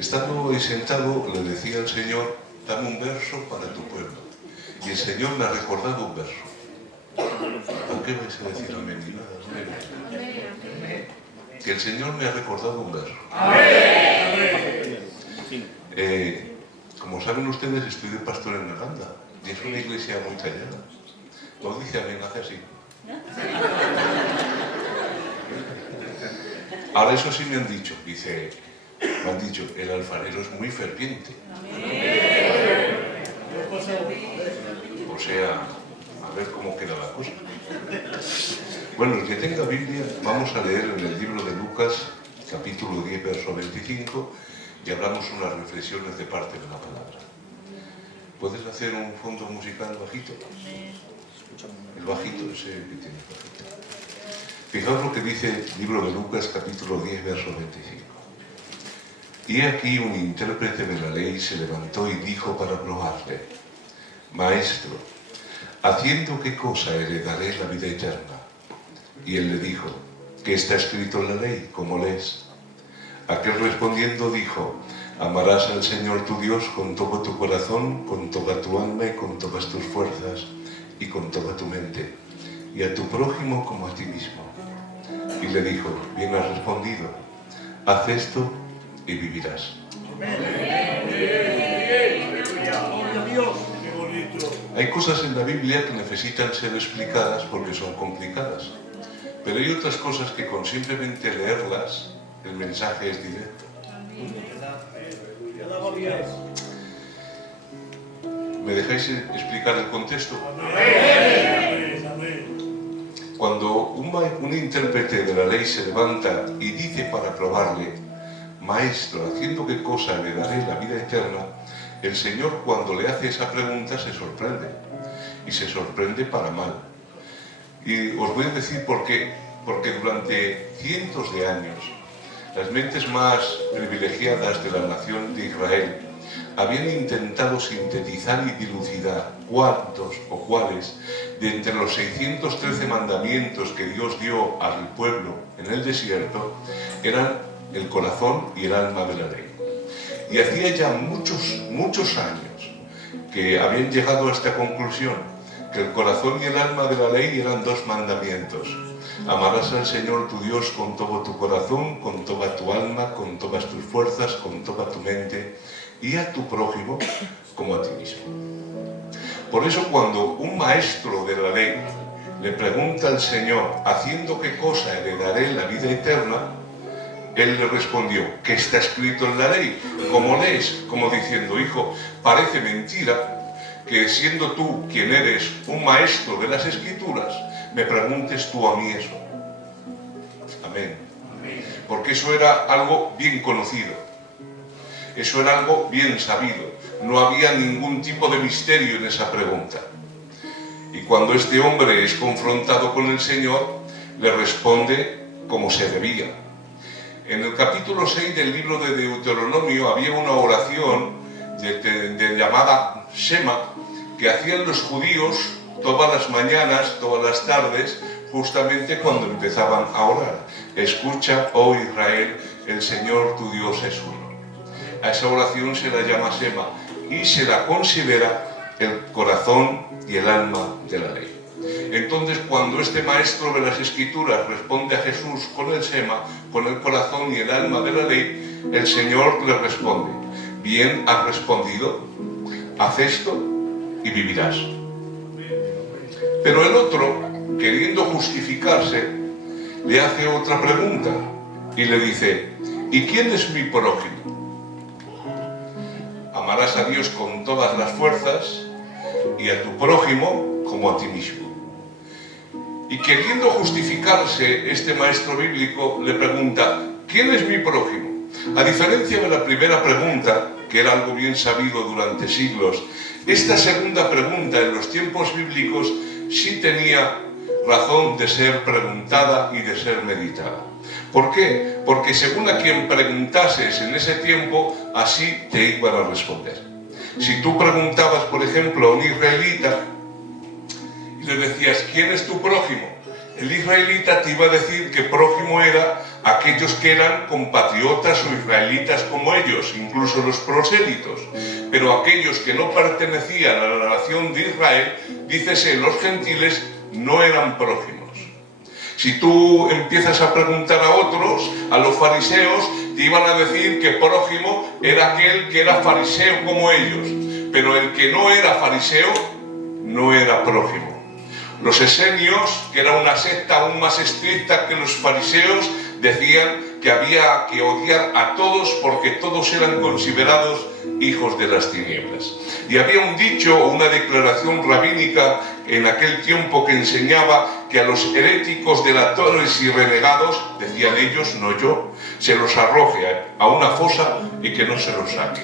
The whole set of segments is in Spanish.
Estando hoy sentado, le decía al Señor, dame un verso para tu pueblo. Y el Señor me ha recordado un verso. ¿Por qué vais a decir amén ni nada? Que el Señor me ha recordado un verso. Como saben ustedes, estoy de pastor en Aranda. Y es una iglesia muy callada. No dice amén, hace así. Ahora eso sí me han dicho, me han dicho, el alfarero es muy ferviente. O sea, a ver cómo queda la cosa. Bueno, el que tenga Biblia, vamos a leer en el libro de Lucas, capítulo 10, verso 25, y hablamos unas reflexiones de parte de la palabra. ¿Puedes hacer un fondo musical bajito? El bajito, ese que tiene bajito. Fijaos lo que dice el libro de Lucas, capítulo 10, verso 25. Y aquí un intérprete de la ley se levantó y dijo para probarle: Maestro, ¿haciendo qué cosa heredaré la vida eterna? Y él le dijo: ¿qué está escrito en la ley? ¿Cómo lees? Aquel respondiendo dijo: amarás al Señor tu Dios con todo tu corazón, con toda tu alma y con todas tus fuerzas y con toda tu mente, y a tu prójimo como a ti mismo. Y le dijo: bien has respondido, haz esto y vivirás. Hay cosas en la Biblia que necesitan ser explicadas porque son complicadas, pero hay otras cosas que con simplemente leerlas el mensaje es directo. ¿Me dejáis explicar el contexto? Cuando un intérprete de la ley se levanta y dice para probarle: Maestro, ¿haciendo qué cosa heredaré la vida eterna?, el Señor, cuando le hace esa pregunta, se sorprende. Y se sorprende para mal. Y os voy a decir por qué. Porque durante cientos de años, las mentes más privilegiadas de la nación de Israel habían intentado sintetizar y dilucidar cuántos o cuáles de entre los 613 mandamientos que Dios dio al pueblo en el desierto eran el corazón y el alma de la ley. Y hacía ya muchos años que habían llegado a esta conclusión, que el corazón y el alma de la ley eran dos mandamientos: amarás al Señor tu Dios con todo tu corazón, con toda tu alma, con todas tus fuerzas, con toda tu mente, y a tu prójimo como a ti mismo. Por eso, cuando un maestro de la ley le pregunta al Señor: ¿haciendo qué cosa heredaré la vida eterna?, él le respondió: ¿qué está escrito en la ley? ¿Cómo lees? Como diciendo: hijo, parece mentira que siendo tú quien eres un maestro de las Escrituras, me preguntes tú a mí eso. Amén. Porque eso era algo bien conocido. Eso era algo bien sabido. No había ningún tipo de misterio en esa pregunta. Y cuando este hombre es confrontado con el Señor, le responde como se debía. En el capítulo 6 del libro de Deuteronomio había una oración llamada Shema, que hacían los judíos todas las mañanas, todas las tardes, justamente cuando empezaban a orar. Escucha, oh Israel, el Señor tu Dios es uno. A esa oración se la llama Shema y se la considera el corazón y el alma de la ley. Entonces, cuando este maestro de las Escrituras responde a Jesús con el Shema, con el corazón y el alma de la ley, el Señor le responde: bien has respondido, haz esto y vivirás. Pero el otro, queriendo justificarse, le hace otra pregunta y le dice: ¿y quién es mi prójimo? Amarás a Dios con todas las fuerzas y a tu prójimo como a ti mismo. Y queriendo justificarse, este maestro bíblico le pregunta: ¿quién es mi prójimo? A diferencia de la primera pregunta, que era algo bien sabido durante siglos, esta segunda pregunta en los tiempos bíblicos sí tenía razón de ser preguntada y de ser meditada. ¿Por qué? Porque según a quien preguntases en ese tiempo, así te iban a responder. Si tú preguntabas, por ejemplo, a un israelita y le decías: ¿quién es tu prójimo?, el israelita te iba a decir que prójimo era aquellos que eran compatriotas o israelitas como ellos, incluso los prosélitos. Pero aquellos que no pertenecían a la nación de Israel, dícese los gentiles, no eran prójimos. Si tú empiezas a preguntar a otros, a los fariseos, te iban a decir que prójimo era aquel que era fariseo como ellos, pero el que no era fariseo no era prójimo. Los esenios, que era una secta aún más estricta que los fariseos, decían que había que odiar a todos porque todos eran considerados hijos de las tinieblas. Y había un dicho o una declaración rabínica en aquel tiempo que enseñaba que a los heréticos, delatores y renegados, decían ellos, no yo, se los arroje a una fosa y que no se los saque.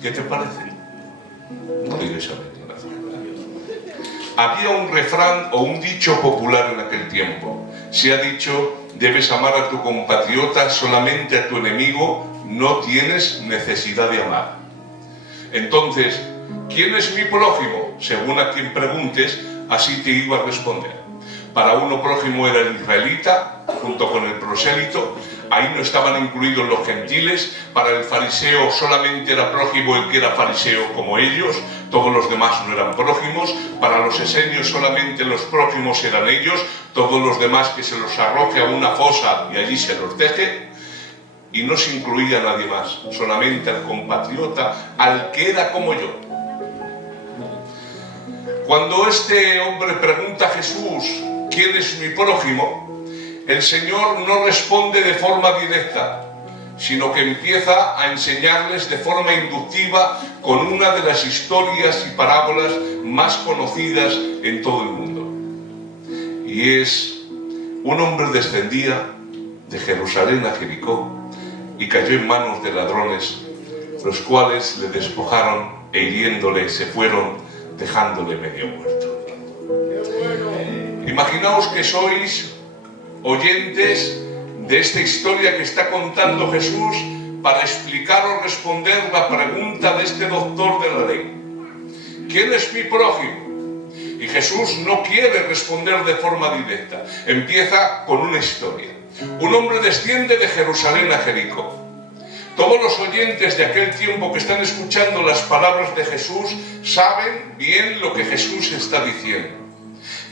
¿Qué te parece? No digas a mí. Había un refrán o un dicho popular en aquel tiempo. Se ha dicho, debes amar a tu compatriota, solamente a tu enemigo no tienes necesidad de amar. Entonces, ¿quién es mi prójimo? Según a quien preguntes, así te iba a responder. Para uno prójimo era el israelita, junto con el prosélito. Ahí no estaban incluidos los gentiles. Para el fariseo solamente era prójimo el que era fariseo como ellos. Todos los demás no eran prójimos. Para los esenios solamente los prójimos eran ellos. Todos los demás que se los arroje a una fosa y allí se los deje. Y no se incluía a nadie más, solamente al compatriota, al que era como yo. Cuando este hombre pregunta a Jesús, ¿quién es mi prójimo?, el Señor no responde de forma directa, sino que empieza a enseñarles de forma inductiva con una de las historias y parábolas más conocidas en todo el mundo. Y es, un hombre descendía de Jerusalén a Jericó y cayó en manos de ladrones, los cuales le despojaron e hiriéndole se fueron, dejándole medio muerto. Imaginaos que sois oyentes de esta historia que está contando Jesús para explicar o responder la pregunta de este doctor de la ley. ¿Quién es mi prójimo? Y Jesús no quiere responder de forma directa. Empieza con una historia. Un hombre desciende de Jerusalén a Jericó. Todos los oyentes de aquel tiempo que están escuchando las palabras de Jesús saben bien lo que Jesús está diciendo.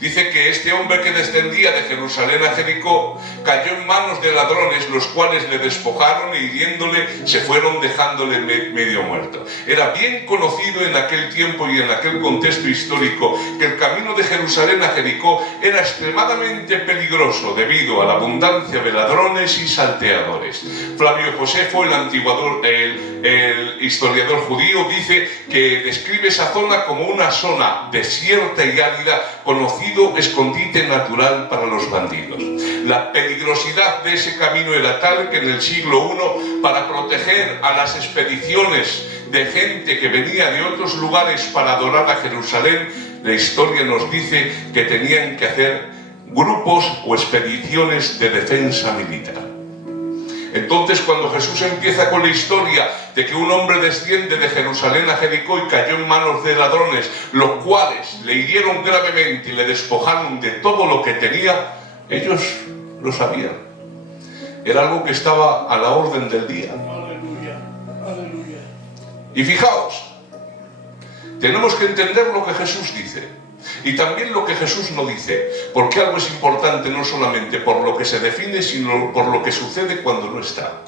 Dice que este hombre que descendía de Jerusalén a Jericó cayó en manos de ladrones, los cuales le despojaron y hiriéndole se fueron, dejándole medio muerto. Era bien conocido en aquel tiempo y en aquel contexto histórico que el camino de Jerusalén a Jericó era extremadamente peligroso debido a la abundancia de ladrones y salteadores. Flavio Josefo, el historiador judío, dice que describe esa zona como una zona desierta y árida, conocido escondite natural para los bandidos. La peligrosidad de ese camino era tal que en el siglo I, para proteger a las expediciones de gente que venía de otros lugares para adorar a Jerusalén, la historia nos dice que tenían que hacer grupos o expediciones de defensa militar. Entonces, cuando Jesús empieza con la historia de que un hombre desciende de Jerusalén a Jericó y cayó en manos de ladrones, los cuales le hirieron gravemente y le despojaron de todo lo que tenía, ellos lo sabían. Era algo que estaba a la orden del día. Aleluya, aleluya. Y fijaos, tenemos que entender lo que Jesús dice. Y también lo que Jesús no dice, porque algo es importante no solamente por lo que se define, sino por lo que sucede cuando no está.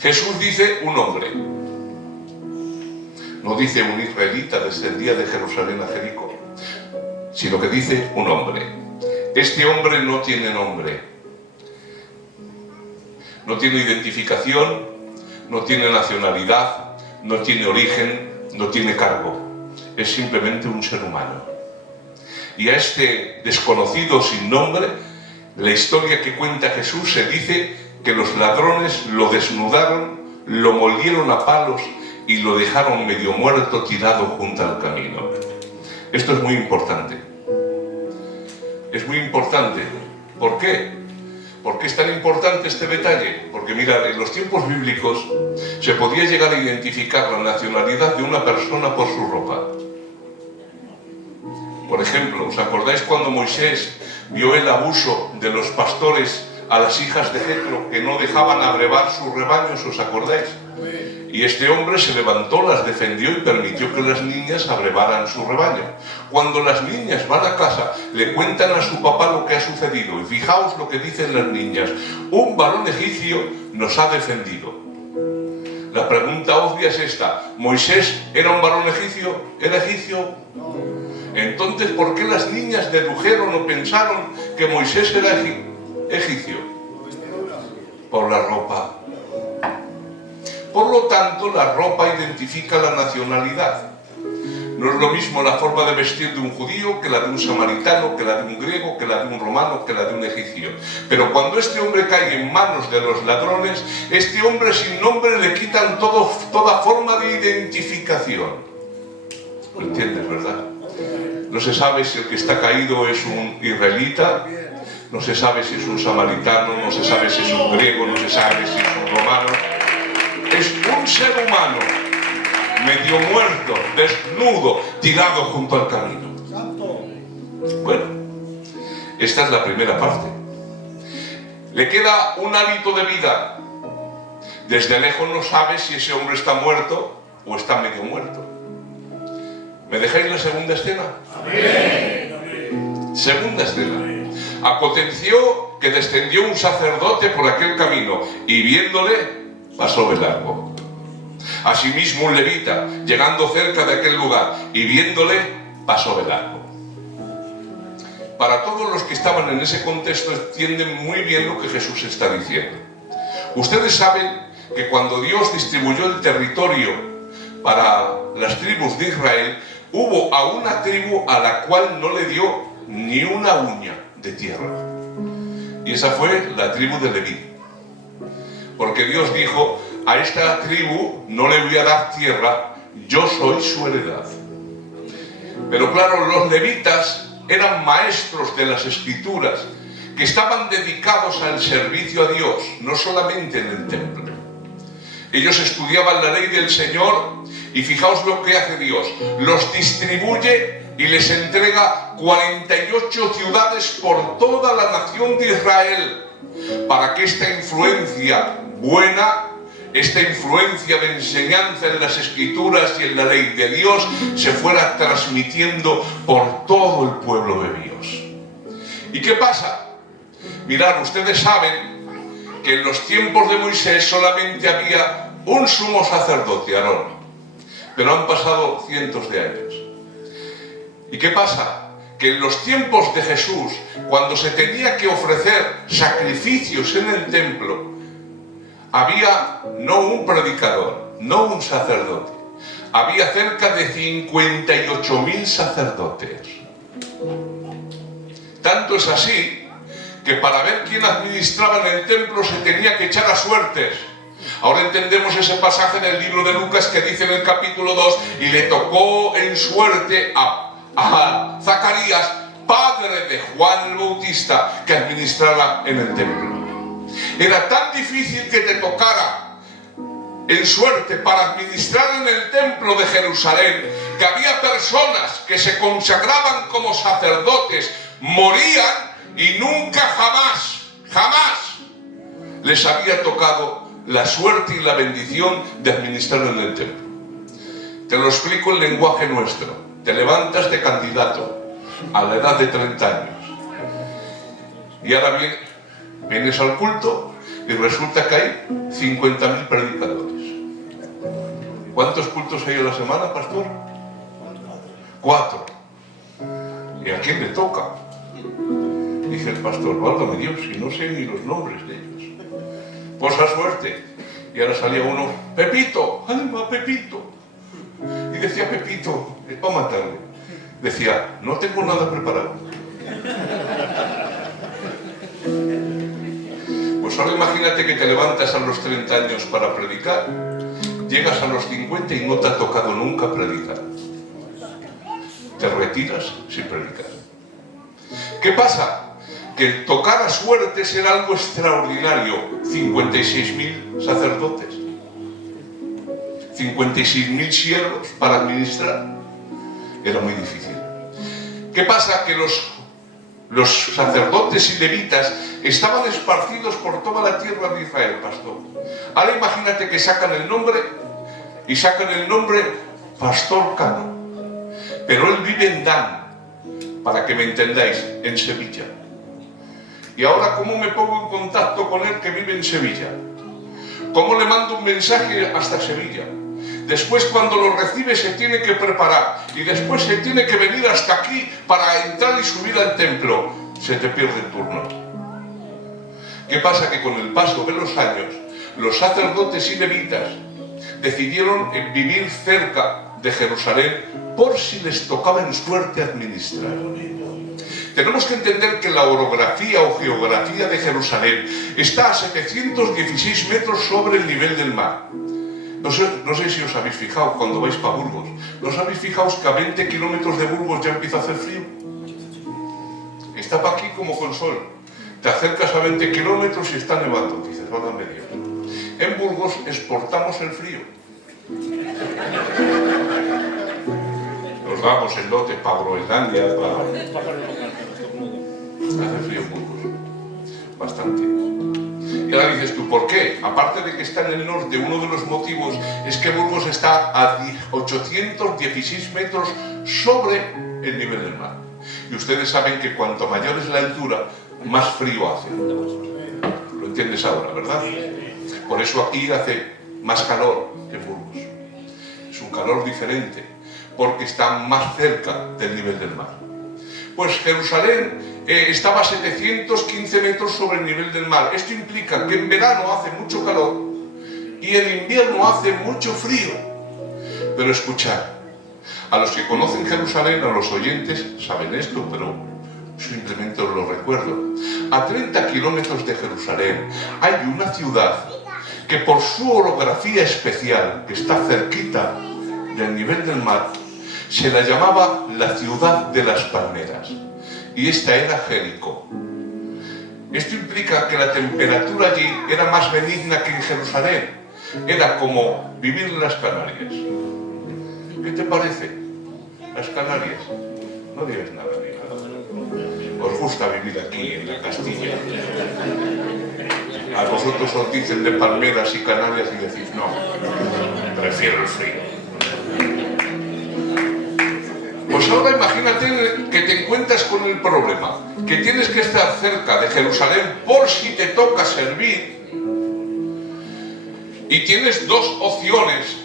Jesús dice un hombre, no dice un israelita descendía de Jerusalén a Jericó, sino que dice un hombre. Este hombre no tiene nombre, no tiene identificación, no tiene nacionalidad, no tiene origen, no tiene cargo, es simplemente un ser humano. Y a este desconocido sin nombre, la historia que cuenta Jesús se dice que los ladrones lo desnudaron, lo molieron a palos y lo dejaron medio muerto tirado junto al camino. Esto es muy importante. Es muy importante. ¿Por qué? ¿Por qué es tan importante este detalle? Porque mirad, en los tiempos bíblicos se podía llegar a identificar la nacionalidad de una persona por su ropa. Por ejemplo, ¿os acordáis cuando Moisés vio el abuso de los pastores a las hijas de Jetro, que no dejaban abrevar sus rebaños? ¿Os acordáis? Y este hombre se levantó, las defendió y permitió que las niñas abrevaran su rebaño. Cuando las niñas van a casa, le cuentan a su papá lo que ha sucedido. Y fijaos lo que dicen las niñas: un varón egipcio nos ha defendido. La pregunta obvia es esta: ¿Moisés era un varón egipcio? ¿Era egipcio? Entonces, ¿por qué las niñas dedujeron o pensaron que Moisés era egipcio? Por la ropa. Por lo tanto, la ropa identifica la nacionalidad. No es lo mismo la forma de vestir de un judío que la de un samaritano, que la de un griego, que la de un romano, que la de un egipcio. Pero cuando este hombre cae en manos de los ladrones, este hombre sin nombre le quitan toda forma de identificación. ¿Lo entiendes, verdad? No se sabe si el que está caído es un israelita, no se sabe si es un samaritano, no se sabe si es un griego, no se sabe si es un romano. Es un ser humano, medio muerto, desnudo, tirado junto al camino. Bueno, esta es la primera parte. Le queda un hálito de vida. Desde lejos no sabe si ese hombre está muerto o está medio muerto. ¿Me dejáis la segunda escena? Amén. Segunda escena. Aconteció que descendió un sacerdote por aquel camino y viéndole, pasó de largo. Asimismo un levita, llegando cerca de aquel lugar y viéndole, pasó de largo. Para todos los que estaban en ese contexto entienden muy bien lo que Jesús está diciendo. Ustedes saben que cuando Dios distribuyó el territorio para las tribus de Israel, hubo a una tribu a la cual no le dio ni una uña de tierra. Y esa fue la tribu de Leví. Porque Dios dijo: a esta tribu no le voy a dar tierra, yo soy su heredad. Pero claro, los levitas eran maestros de las escrituras, que estaban dedicados al servicio a Dios, no solamente en el templo. Ellos estudiaban la ley del Señor y fijaos lo que hace Dios: los distribuye y les entrega 48 ciudades por toda la nación de Israel, para que esta influencia buena, esta influencia de enseñanza en las escrituras y en la ley de Dios se fuera transmitiendo por todo el pueblo de Dios. ¿Y qué pasa? Mirad, ustedes saben que en los tiempos de Moisés solamente había un sumo sacerdote, Aarón, pero han pasado cientos de años. ¿Y qué pasa? Que en los tiempos de Jesús, cuando se tenía que ofrecer sacrificios en el templo, había no un predicador, no un sacerdote, había cerca de 58.000 sacerdotes. Tanto es así que para ver quién administraba en el templo se tenía que echar a suertes. Ahora entendemos ese pasaje del libro de Lucas que dice en el capítulo 2: y le tocó en suerte a Zacarías, padre de Juan el Bautista, que administrara en el templo. Era tan difícil que te tocara en suerte para administrar en el templo de Jerusalén, que había personas que se consagraban como sacerdotes, morían y nunca jamás les había tocado la suerte y la bendición de administrar en el templo. Te lo explico en lenguaje nuestro. Te levantas de candidato a la edad de 30 años y ahora vienes al culto y resulta que hay 50.000 predicadores. ¿Cuántos cultos hay a la semana, pastor? 4. ¿Y a quién le toca? Dice el pastor: válgame Dios, si no sé ni los nombres de ellos. Pues a suerte. Y ahora salía uno: Pepito, ánima Pepito. Y decía Pepito, es para matarle. Decía: no tengo nada preparado. Pues ahora imagínate que te levantas a los 30 años para predicar, llegas a los 50 y no te ha tocado nunca predicar. Te retiras sin predicar. ¿Qué pasa? Que el tocar a suertes era algo extraordinario. 56.000 sacerdotes, 56.000 siervos para administrar. Era muy difícil. ¿Qué pasa? Que los sacerdotes y levitas estaban esparcidos por toda la tierra de Israel, pastor. Ahora imagínate que sacan el nombre Pastor Cano, pero él vive en Dan, para que me entendáis, en Sevilla. Y ahora, ¿cómo me pongo en contacto con él que vive en Sevilla? ¿Cómo le mando un mensaje hasta Sevilla? Después, cuando lo recibe, se tiene que preparar y después se tiene que venir hasta aquí para entrar y subir al templo. Se te pierde el turno. ¿Qué pasa? Que con el paso de los años, los sacerdotes y levitas decidieron vivir cerca de Jerusalén por si les tocaba en suerte administrar. Tenemos que entender que la orografía o geografía de Jerusalén está a 716 metros sobre el nivel del mar. No sé si os habéis fijado cuando vais para Burgos. ¿No os habéis fijado que a 20 kilómetros de Burgos ya empieza a hacer frío? Está para aquí como con sol. Te acercas a 20 kilómetros y está nevando. Dices, válgame Dios. En Burgos exportamos el frío. Nos damos el lote para Groenlandia, para... Hace frío en Burgos. Bastante. Y ahora dices tú, ¿por qué? Aparte de que está en el norte, uno de los motivos es que Burgos está a 816 metros sobre el nivel del mar. Y ustedes saben que cuanto mayor es la altura, más frío hace. Lo entiendes ahora, ¿verdad? Por eso aquí hace más calor que Burgos. Es un calor diferente, porque está más cerca del nivel del mar. Pues Jerusalén estaba a 715 metros sobre el nivel del mar. Esto implica que en verano hace mucho calor y en invierno hace mucho frío. Pero escuchad, a los que conocen Jerusalén, a los oyentes, saben esto, pero simplemente os lo recuerdo. A 30 kilómetros de Jerusalén hay una ciudad que por su orografía especial, que está cerquita del nivel del mar, se la llamaba la ciudad de las palmeras, y esta era Jericó. Esto implica que la temperatura allí era más benigna que en Jerusalén. Era como vivir en las Canarias. ¿Qué te parece? Las Canarias. No digas nada, ni nada. Os gusta vivir aquí en la Castilla. A vosotros os dicen de palmeras y Canarias y decís, no, prefiero el frío. Pues ahora imagínate que te encuentras con el problema, que tienes que estar cerca de Jerusalén por si te toca servir, y tienes dos opciones: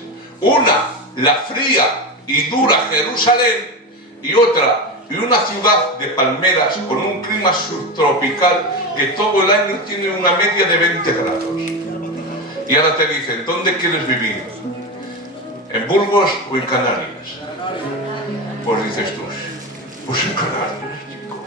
una, la fría y dura Jerusalén, y otra, y una ciudad de palmeras con un clima subtropical que todo el año tiene una media de 20 grados. Y ahora te dicen, ¿dónde quieres vivir? ¿En Burgos o en Canarias? Pues dices tú, pues en Canarias, chicos.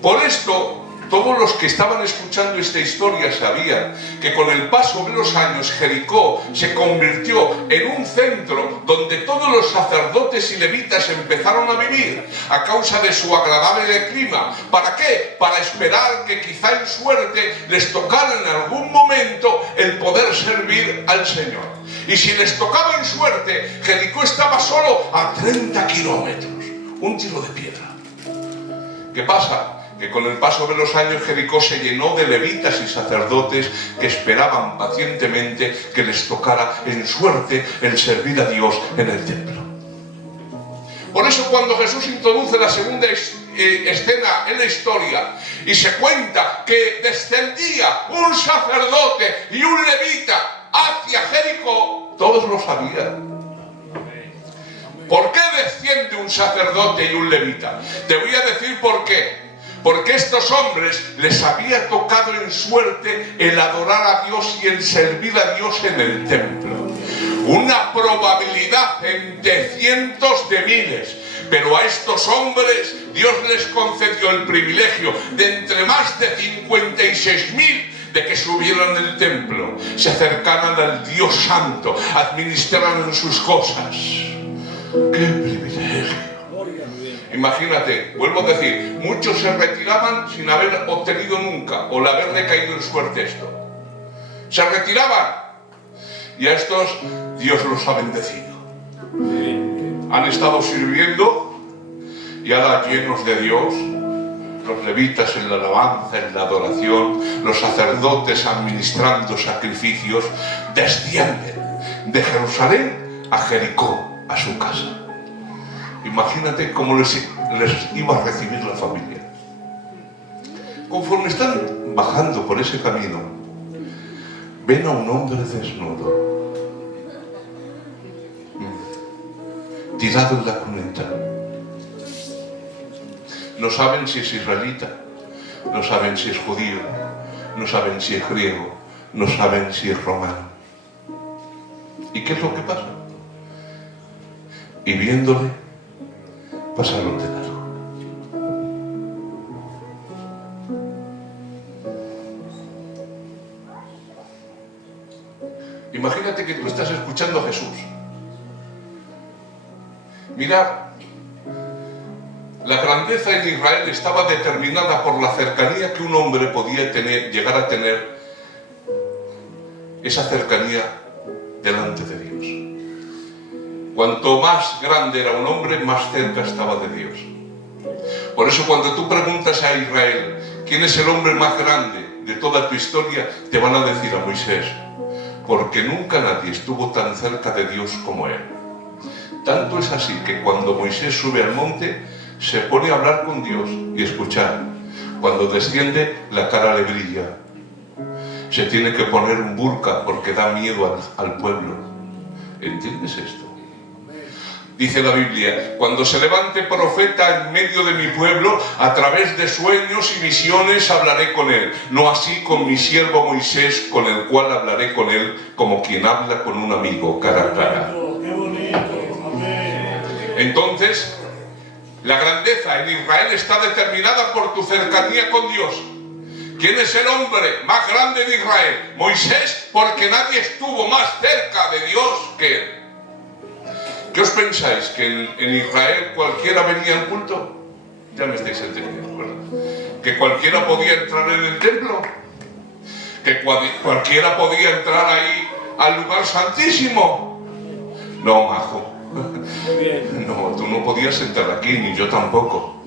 Por esto, todos los que estaban escuchando esta historia sabían que con el paso de los años Jericó se convirtió en un centro donde todos los sacerdotes y levitas empezaron a vivir a causa de su agradable clima. ¿Para qué? Para esperar que quizá en suerte les tocara en algún momento el poder servir al Señor. Y si les tocaba en suerte, Jericó estaba solo a 30 kilómetros, un tiro de piedra. ¿Qué pasa? Que con el paso de los años Jericó se llenó de levitas y sacerdotes que esperaban pacientemente que les tocara en suerte el servir a Dios en el templo. Por eso cuando Jesús introduce la segunda escena en la historia y se cuenta que descendía un sacerdote y un levita hacia Jericó, todos lo sabían. ¿Por qué desciende un sacerdote y un levita? Te voy a decir por qué. Porque estos hombres les había tocado en suerte el adorar a Dios y el servir a Dios en el templo. Una probabilidad entre cientos de miles. Pero a estos hombres Dios les concedió el privilegio de entre más de 56.000 de que subieran el templo, se acercaran al Dios Santo, administraran sus cosas. ¡Qué privilegio! Imagínate, vuelvo a decir, muchos se retiraban sin haber obtenido nunca o de haberle caído en suerte esto. Se retiraban y a estos Dios los ha bendecido. Han estado sirviendo Y ahora, llenos de Dios, los levitas en la alabanza, en la adoración, los sacerdotes administrando sacrificios, descienden de Jerusalén a Jericó, a su casa. Imagínate cómo les iba a recibir la familia. Conforme están bajando por ese camino, ven a un hombre desnudo, tirado en la cuneta. No saben si es israelita, no saben si es judío, no saben si es griego, no saben si es romano. ¿Y qué es lo que pasa? Y viéndole, pasaron de largo. Imagínate que tú estás escuchando a Jesús. Mira, la grandeza en Israel estaba determinada por la cercanía que un hombre podía llegar a tener, esa cercanía delante de Dios. Cuanto más grande era un hombre, más cerca estaba de Dios. Por eso cuando tú preguntas a Israel quién es el hombre más grande de toda tu historia, te van a decir a Moisés, porque nunca nadie estuvo tan cerca de Dios como él. Tanto es así que cuando Moisés sube al monte, se pone a hablar con Dios y escuchar. Cuando desciende, la cara le brilla. Se tiene que poner un burka porque da miedo al pueblo. ¿Entiendes esto? Dice la Biblia, cuando se levante profeta en medio de mi pueblo, a través de sueños y visiones hablaré con él. No así con mi siervo Moisés, con el cual hablaré con él como quien habla con un amigo cara a cara. Qué bonito, amén. Entonces, la grandeza en Israel está determinada por tu cercanía con Dios. ¿Quién es el hombre más grande de Israel? Moisés, porque nadie estuvo más cerca de Dios que él. ¿Qué os pensáis? ¿Que en Israel cualquiera venía al culto? Ya me estáis entendiendo, ¿verdad? ¿Que cualquiera podía entrar en el templo? ¿Que cualquiera podía entrar ahí al lugar santísimo? No, majo. No, tú no podías entrar aquí, ni yo tampoco.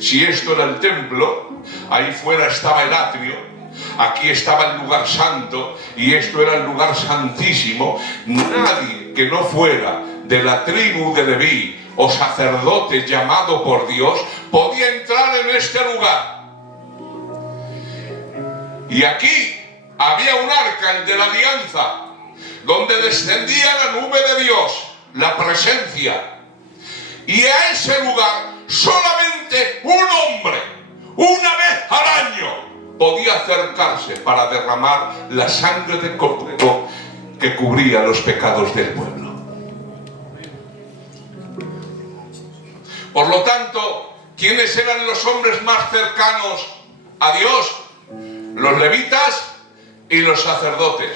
Si esto era el templo, ahí fuera estaba el atrio, aquí estaba el lugar santo, y esto era el lugar santísimo. Nadie que no fuera de la tribu de Leví o sacerdote llamado por Dios podía entrar en este lugar. Y aquí había un arca, el de la alianza, donde descendía la nube de Dios, la presencia. Y a ese lugar solamente un hombre, una vez al año, podía acercarse para derramar la sangre de cordero que cubría los pecados del pueblo. Por lo tanto, ¿quiénes eran los hombres más cercanos a Dios? Los levitas y los sacerdotes.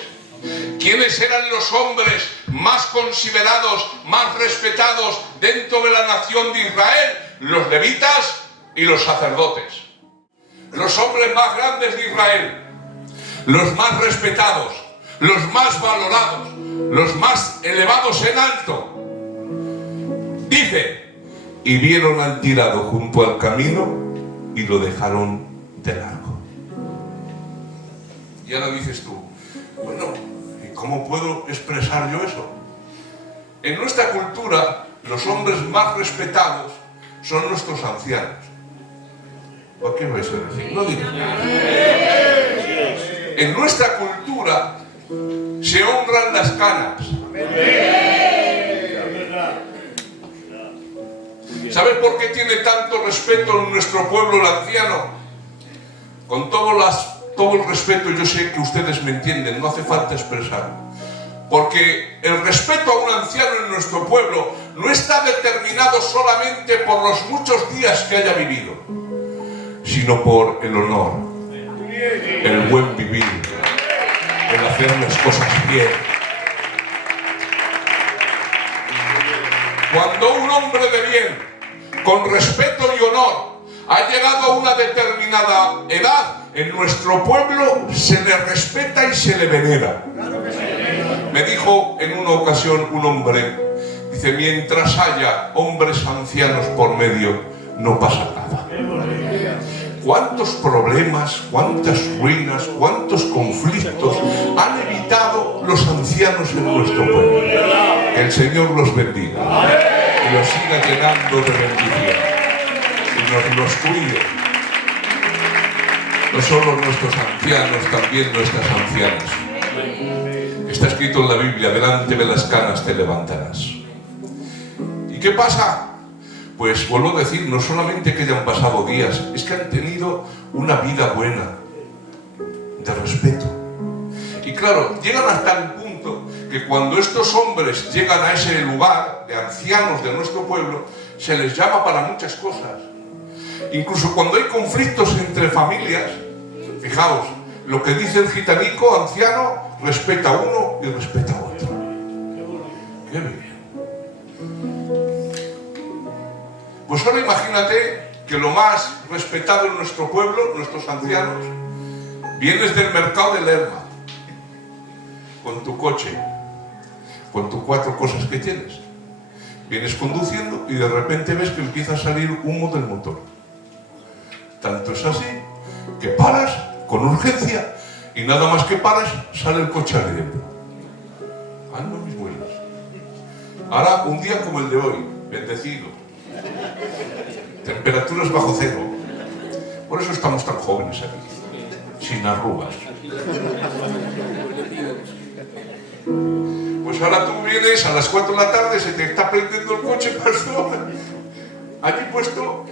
¿Quiénes eran los hombres más considerados, más respetados dentro de la nación de Israel? Los levitas y los sacerdotes. Los hombres más grandes de Israel, los más respetados, los más valorados, los más elevados en alto. Dice, y vieron al tirado junto al camino y lo dejaron de largo. Y ahora dices tú, bueno, ¿y cómo puedo expresar yo eso? En nuestra cultura, los hombres más respetados son nuestros ancianos. ¿Por qué vais a decir? No digo. En nuestra cultura se honran las canas. ¿Sabes por qué tiene tanto respeto en nuestro pueblo el anciano? Con todo el respeto, yo sé que ustedes me entienden, no hace falta expresar. Porque el respeto a un anciano en nuestro pueblo no está determinado solamente por los muchos días que haya vivido, sino por el honor, el buen vivir, el hacer las cosas bien. Cuando un hombre de bien, con respeto y honor, ha llegado a una determinada edad, en nuestro pueblo se le respeta y se le venera. Me dijo en una ocasión un hombre, dice, mientras haya hombres ancianos por medio, no pasa nada. ¿Cuántos problemas, cuántas ruinas, cuántos conflictos han evitado los ancianos en nuestro pueblo? Que el Señor los bendiga y los siga llenando de bendición y nos los cuide. No solo nuestros ancianos, también nuestras ancianas. Está escrito en la Biblia: delante de las canas te levantarás. ¿Y qué pasa? Pues vuelvo a decir, no solamente que hayan pasado días, es que han tenido una vida buena, de respeto. Y claro, llegan hasta el punto que cuando estos hombres llegan a ese lugar de ancianos de nuestro pueblo, se les llama para muchas cosas. Incluso cuando hay conflictos entre familias, fijaos, lo que dice el gitanico anciano, respeta a uno y respeta a otro. ¡Qué bien! Pues ahora imagínate que lo más respetado en nuestro pueblo, nuestros ancianos, vienes del mercado de Lerma, con tu coche, con tus 4 cosas que tienes. Vienes conduciendo y de repente ves que empieza a salir humo del motor. Tanto es así que paras con urgencia y nada más que paras, sale el coche ardiendo. Anda mis buenas. Ahora un día como el de hoy, bendecido. Temperaturas bajo cero. Por eso estamos tan jóvenes aquí, sin arrugas. Pues ahora tú vienes a las 4 de la tarde, se te está prendiendo el coche, pasó allí puesto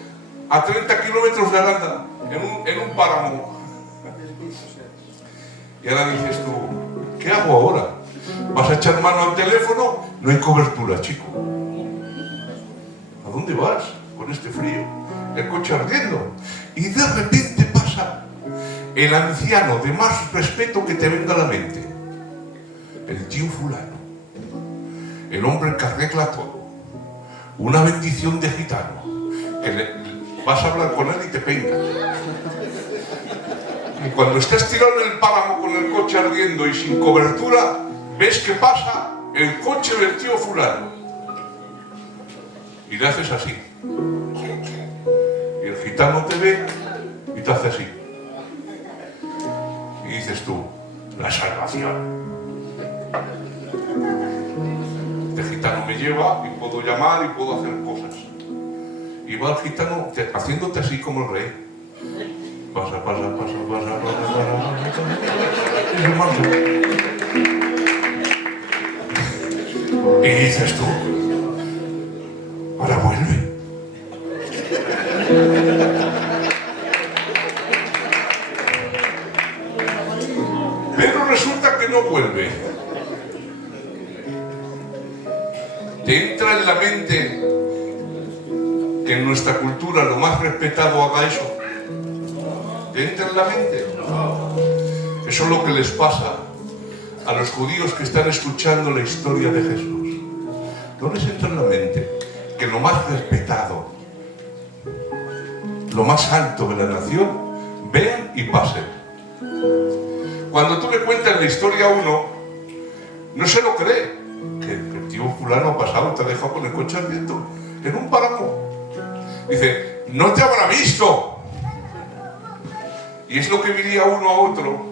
a 30 kilómetros de Aranda, en un páramo. Y ahora dices tú, ¿qué hago ahora? ¿Vas a echar mano al teléfono? No hay cobertura, chico. ¿A dónde vas con este frío? El coche ardiendo. Y de repente pasa el anciano de más respeto que te venga a la mente. El tío fulano. El hombre que arregla todo. Una bendición de gitano. Que vas a hablar con él y te peinas. Y cuando estás tirado en el páramo con el coche ardiendo y sin cobertura, ves que pasa el coche del tío fulano. Y le haces así. Y el gitano te ve y te hace así. Y dices tú, la salvación. Este gitano me lleva y puedo llamar y puedo hacer cosas. Y va el gitano haciéndote así como el rey. Pasa. Y se marcha. Y dices tú, ahora vuelve. Pero resulta que no vuelve. ¿Te entra en la mente que en nuestra cultura lo más respetado haga eso? ¿Te entra en la mente? Eso es lo que les pasa a los judíos que están escuchando la historia de Jesús. No les entra en la mente que lo más respetado, lo más alto de la nación, vean y pasen. Cuando tú le cuentas la historia a uno, no se lo cree. Que el tío fulano ha pasado, te ha dejado con el coche ardiendo en un páramo. Dice, no te habrá visto. Y es lo que diría uno a otro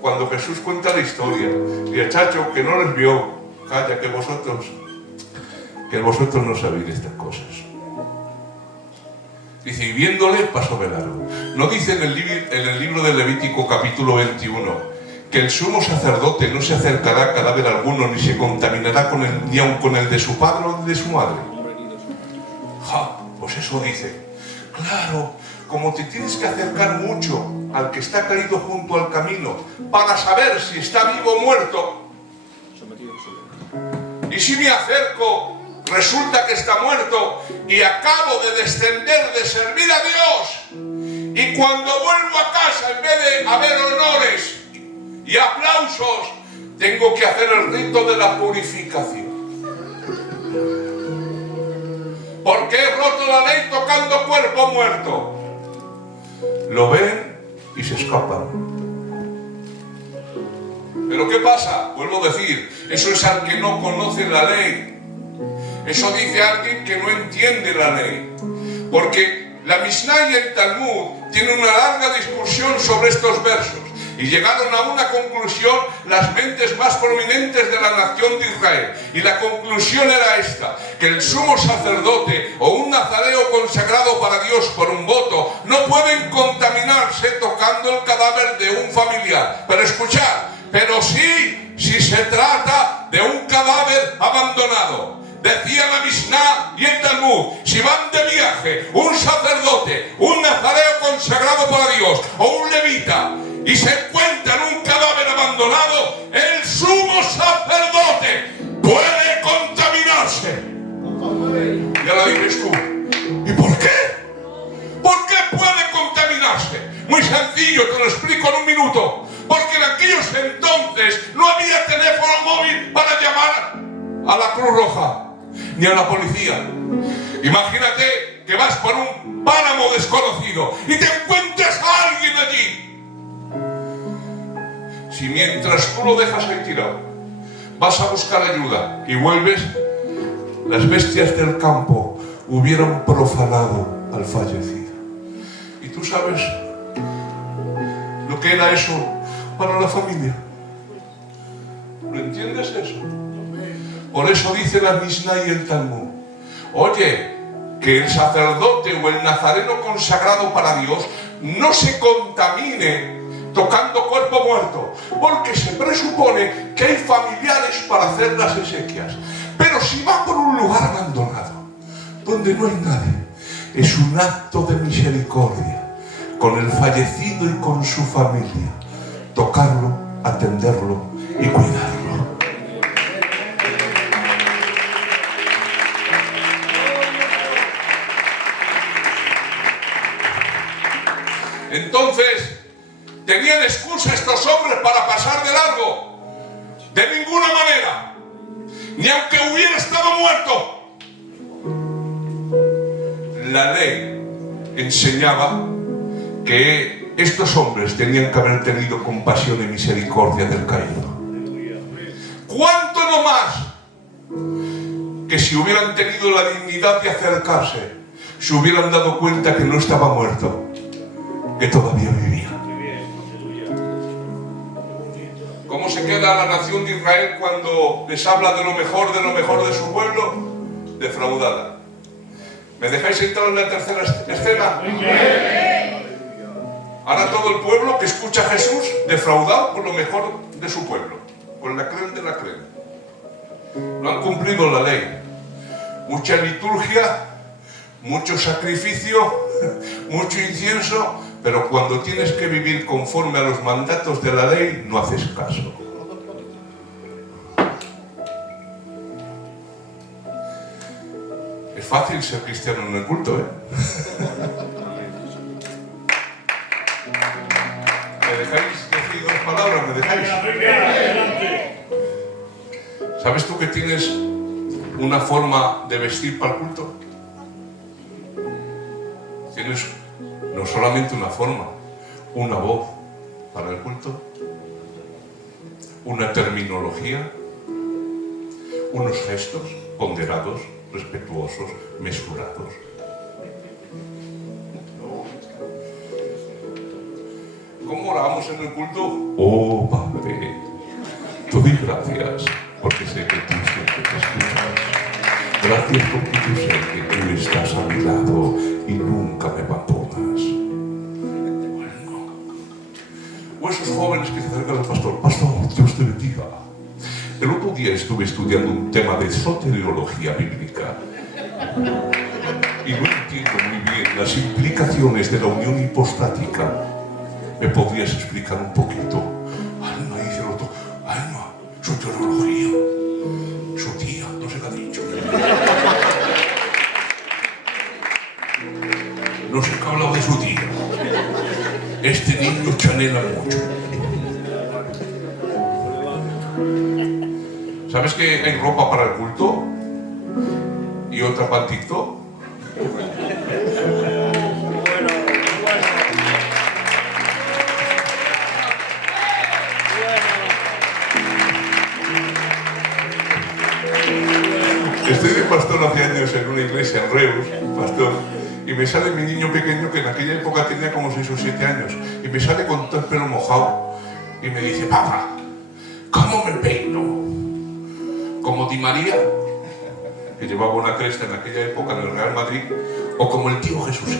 cuando Jesús cuenta la historia. Dice, chacho, que no les vio. Calla, que vosotros no sabéis de estas cosas. Dice, y viéndole pasó de largo. No dice en el libro de Levítico capítulo 21 que el sumo sacerdote no se acercará a cadáver alguno ni se contaminará ni aun con el de su padre o de su madre. Pues eso dice. Claro, como te tienes que acercar mucho al que está caído junto al camino para saber si está vivo o muerto. Y si me acerco, resulta que está muerto y acabo de descender de servir a Dios. Y cuando vuelvo a casa, en vez de haber honores y aplausos, tengo que hacer el rito de la purificación. Porque he roto la ley tocando cuerpo muerto. Lo ven y se escapan. Pero ¿qué pasa? Vuelvo a decir, eso es al que no conoce la ley. Eso dice alguien que no entiende la ley. Porque la Mishnah y el Talmud tienen una larga discusión sobre estos versos y llegaron a una conclusión las mentes más prominentes de la nación de Israel. Y la conclusión era esta: que el sumo sacerdote o un nazareo consagrado para Dios por un voto no pueden contaminarse tocando el cadáver de un familiar. Pero escuchad, pero sí, si se trata de un cadáver abandonado. Decía la Mishnah y el Talmud: si van de viaje un sacerdote, un nazareo consagrado para Dios o un levita y se encuentran un cadáver abandonado, el sumo sacerdote puede contaminarse. Ya la dices tú. ¿Y por qué? ¿Por qué puede contaminarse? Muy sencillo, te lo explico en un minuto. Porque en aquellos entonces no había teléfono móvil para llamar a la Cruz Roja ni a la policía. Imagínate que vas por un páramo desconocido y te encuentras a alguien allí. Si mientras tú lo dejas ahí tirado, vas a buscar ayuda y vuelves, las bestias del campo hubieran profanado al fallecido. ¿Y tú sabes lo que era eso para la familia? ¿Lo entiendes eso? Por eso dice la Mishnah y el Talmud: oye, que el sacerdote o el nazareno consagrado para Dios no se contamine tocando cuerpo muerto, porque se presupone que hay familiares para hacer las exequias. Pero si va por un lugar abandonado, donde no hay nadie, es un acto de misericordia con el fallecido y con su familia, tocarlo, atenderlo y cuidarlo. Entonces, ¿tenían excusa estos hombres para pasar de largo? De ninguna manera, ni aunque hubiera estado muerto. La ley enseñaba que estos hombres tenían que haber tenido compasión y misericordia del caído. ¿Cuánto no más que si hubieran tenido la dignidad de acercarse, se hubieran dado cuenta que no estaba muerto, que todavía vivía? ¿Cómo se queda la nación de Israel cuando les habla de lo mejor de su pueblo? Defraudada. ¿Me dejáis entrar en la tercera escena? Ahora todo el pueblo que escucha a Jesús defraudado por lo mejor de su pueblo, con la creen de la creen. No han cumplido la ley. Mucha liturgia, mucho sacrificio, mucho incienso, pero cuando tienes que vivir conforme a los mandatos de la ley, no haces caso. Es fácil ser cristiano en el culto, ¿eh? ¿Me dejáis decir dos palabras? ¿Me dejáis? ¿Sabes tú que tienes una forma de vestir para el culto? Tienes no solamente una forma, una voz para el culto, una terminología, unos gestos ponderados, respetuosos, mesurados. ¿Cómo oramos en el culto? Oh Padre, te doy gracias porque sé que tú siempre te escuchas. Gracias porque yo sé que tú estás a mi lado y nunca me abandonas. Bueno. O esos jóvenes que se acercan al pastor: pastor, Dios te bendiga. El otro día estuve estudiando un tema de soteriología bíblica y no entiendo muy bien las implicaciones de la unión hipostática. ¿Me podrías explicar un poquito? Alma, dice el otro. Alma, soteriología. Su tía, no se la ha dicho. No sé qué ha hablado de su tía. Este niño chanela mucho. ¿Sabes que hay ropa para el culto? ¿Y otra para el TikTok? Estoy de pastor hace años en una iglesia en Reus, pastor, y me sale mi niño pequeño, que en aquella época tenía como 6 o 7 años, y me sale con todo el pelo mojado y me dice: papá, ¿cómo me peino? ¿Como Di María, que llevaba una cresta en aquella época en el Real Madrid, o como el tío Jesús?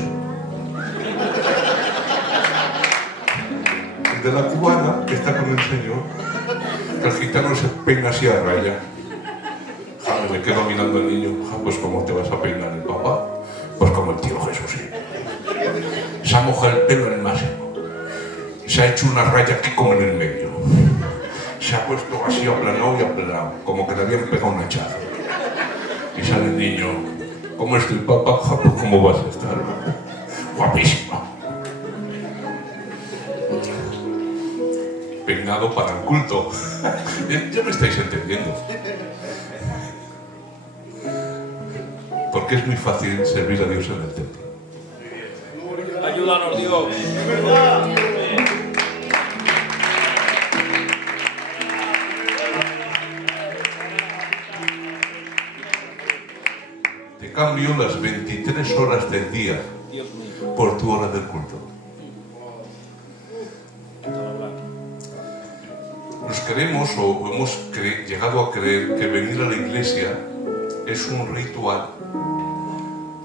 El de la cubana, que está con el señor, que el gitano se peina así a raya. Me quedo mirando al niño. Pues ¿cómo te vas a peinar el papá? Pues como el tío Jesús, sí. Se ha mojado el pelo en el máximo. Se ha hecho una raya aquí como en el medio. Se ha puesto así aplanado y aplanado, como que le habían pegado un hachazo. Y sale el niño: ¿cómo estoy, papá? Pues ¿cómo vas a estar? Guapísimo. Peinado para el culto. Ya me estáis entendiendo. Porque es muy fácil servir a Dios en el templo. Ayúdanos, Dios. Te cambio las 23 horas del día por tu hora del culto. Nos creemos o hemos llegado a creer que venir a la iglesia es un ritual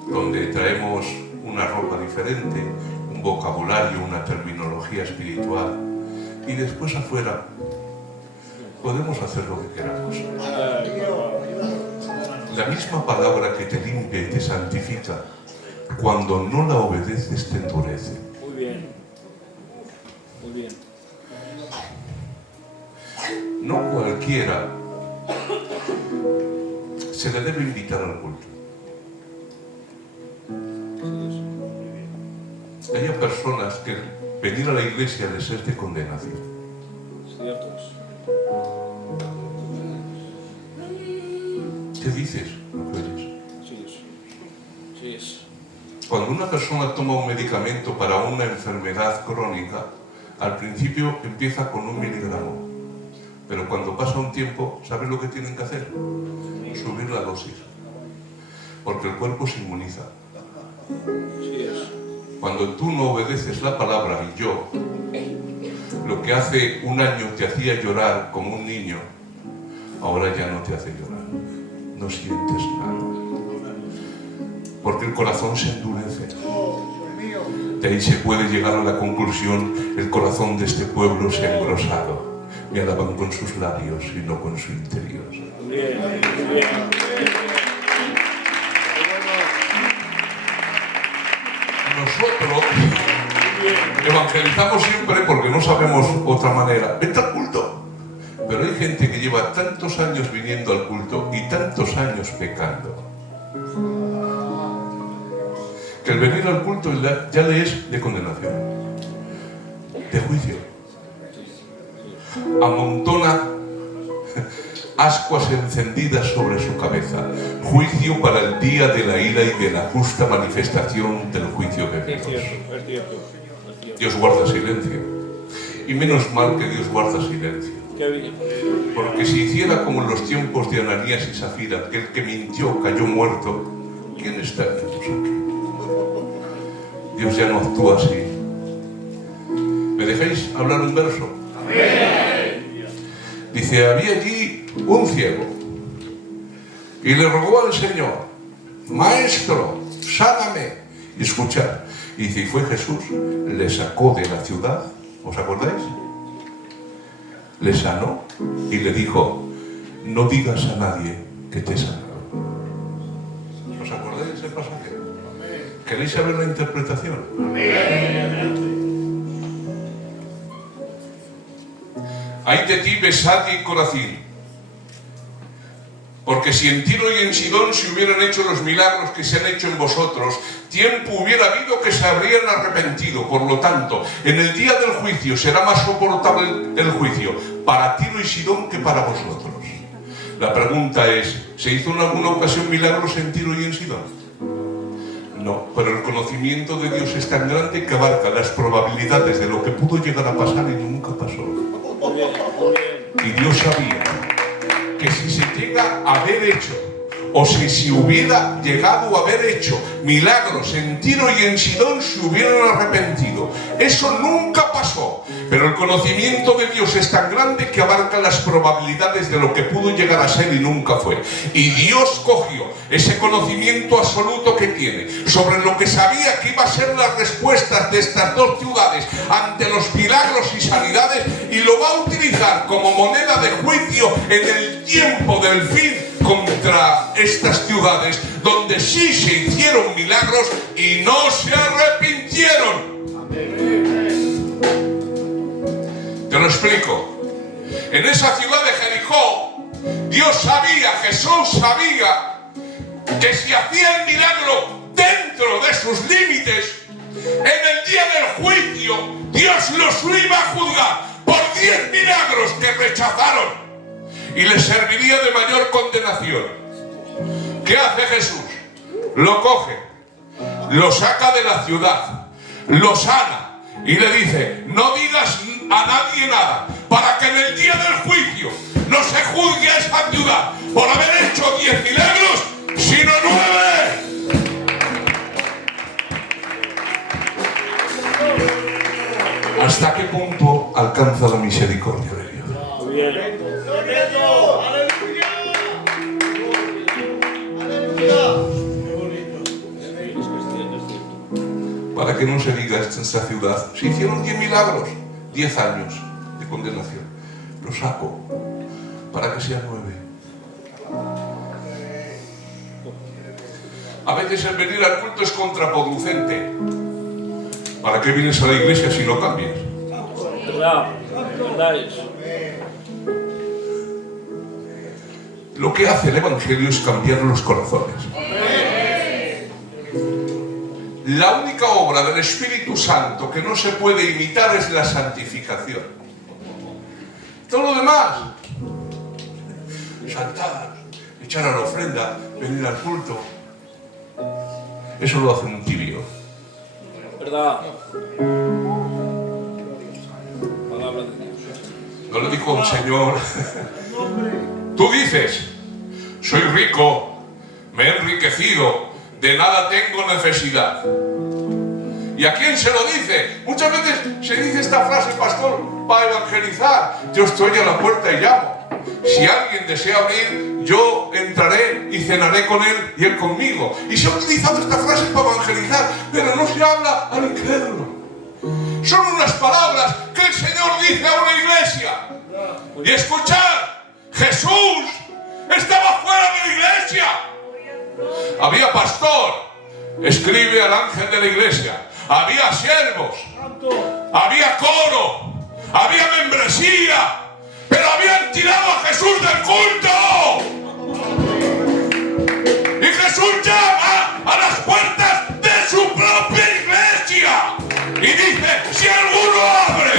donde traemos una ropa diferente, un vocabulario, una terminología espiritual, y después afuera podemos hacer lo que queramos. La misma palabra que te limpia y te santifica, cuando no la obedeces te endurece. Muy bien. Muy bien. No cualquiera se le debe invitar al culto. Hay personas que venir a la iglesia les es de condenación. Ciertos. ¿Qué dices? ¿Lo que oyes? Sí es. Cuando una persona toma un medicamento para una enfermedad crónica, al principio empieza con 1 miligramo. Pero cuando pasa un tiempo, ¿sabes lo que tienen que hacer? Subir la dosis. Porque el cuerpo se inmuniza. Sí es. Cuando tú no obedeces la palabra, y yo, lo que hace 1 año te hacía llorar como un niño, ahora ya no te hace llorar. No sientes nada. Porque el corazón se endurece. De ahí se puede llegar a la conclusión: el corazón de este pueblo se ha engrosado. Me alaban con sus labios y no con su interior. Bien. Nosotros evangelizamos siempre porque no sabemos otra manera. Vete al culto. Pero hay gente que lleva tantos años viniendo al culto y tantos años pecando, que el venir al culto ya le es de condenación, de juicio. Amontona ascuas encendidas sobre su cabeza, juicio para el día de la ira y de la justa manifestación del juicio de Dios. Es cierto. Dios guarda silencio, y menos mal que Dios guarda silencio, Qué bien. porque si hiciera como en los tiempos de Ananías y Zafira, que el que mintió cayó muerto, ¿quién estaríamos aquí? Dios ya no actúa así. ¿Me dejáis hablar un verso? Dice: había allí un ciego y le rogó al Señor: Maestro, sáname. Y escuchad. Y dice: y fue Jesús, le sacó de la ciudad. ¿Os acordáis? Le sanó y le dijo: no digas a nadie que te he sanado. ¿Os acordáis de ese pasaje? ¿Queréis saber la interpretación? Ay de ti, Besad y Corazín, porque si en Tiro y en Sidón se hubieran hecho los milagros que se han hecho en vosotros, tiempo hubiera habido que se habrían arrepentido. Por lo tanto, en el día del juicio será más soportable el juicio para Tiro y Sidón que para vosotros. La pregunta es: ¿se hizo en alguna ocasión milagros en Tiro y en Sidón? No, pero el conocimiento de Dios es tan grande que abarca las probabilidades de lo que pudo llegar a pasar y nunca pasó. Y Dios sabía que si se llega a haber hecho o si hubiera llegado a haber hecho milagros en Tiro y en Sidón, se hubieran arrepentido. Eso nunca pasó. Pero el conocimiento de Dios es tan grande que abarca las probabilidades de lo que pudo llegar a ser y nunca fue. Y Dios cogió ese conocimiento absoluto que tiene sobre lo que sabía que iba a ser las respuestas de estas dos ciudades ante los milagros y sanidades, y lo va a utilizar como moneda de juicio en el tiempo del fin contra estas ciudades donde sí se hicieron milagros y no se arrepintieron. Te lo explico. En esa ciudad de Jericó, Dios sabía, Jesús sabía, que si hacía el milagro dentro de sus límites, en el día del juicio, Dios los iba a juzgar por 10 milagros que rechazaron y les serviría de mayor condenación. ¿Qué hace Jesús? Lo coge, lo saca de la ciudad, lo sana y le dice: no digas a nadie nada, para que en el día del juicio no se juzgue a esa ciudad por haber hecho 10 milagros, sino 9. ¿Hasta qué punto alcanza la misericordia de Dios? Muy bien. Para que no se diga en esta ciudad, se hicieron 10 milagros, 10 años de condenación. Lo saco para que sean 9. A veces el venir al culto es contraproducente. ¿Para qué vienes a la iglesia si no cambias? Verdad, verdad es. Lo que hace el Evangelio es cambiar los corazones. La única obra del Espíritu Santo que no se puede imitar es la santificación. Todo lo demás, saltar, echar a la ofrenda, venir al culto, eso lo hace un tibio. Verdad. Palabra de Dios. No le dijo a un señor: tú dices, soy rico, me he enriquecido, de nada tengo necesidad. ¿Y a quién se lo dice? Muchas veces se dice esta frase, pastor, para evangelizar: yo estoy a la puerta y llamo. Si alguien desea abrir, yo entraré y cenaré con él y él conmigo. Y se ha utilizado esta frase para evangelizar, pero no se habla al incrédulo. Son unas palabras que el Señor dice a una iglesia. Y escuchar, Jesús estaba fuera de la iglesia. Había pastor, escribe al ángel de la iglesia. Había siervos, había coro, había membresía, pero habían tirado a Jesús del culto. Y Jesús llama a las puertas de su propia iglesia y dice: si alguno abre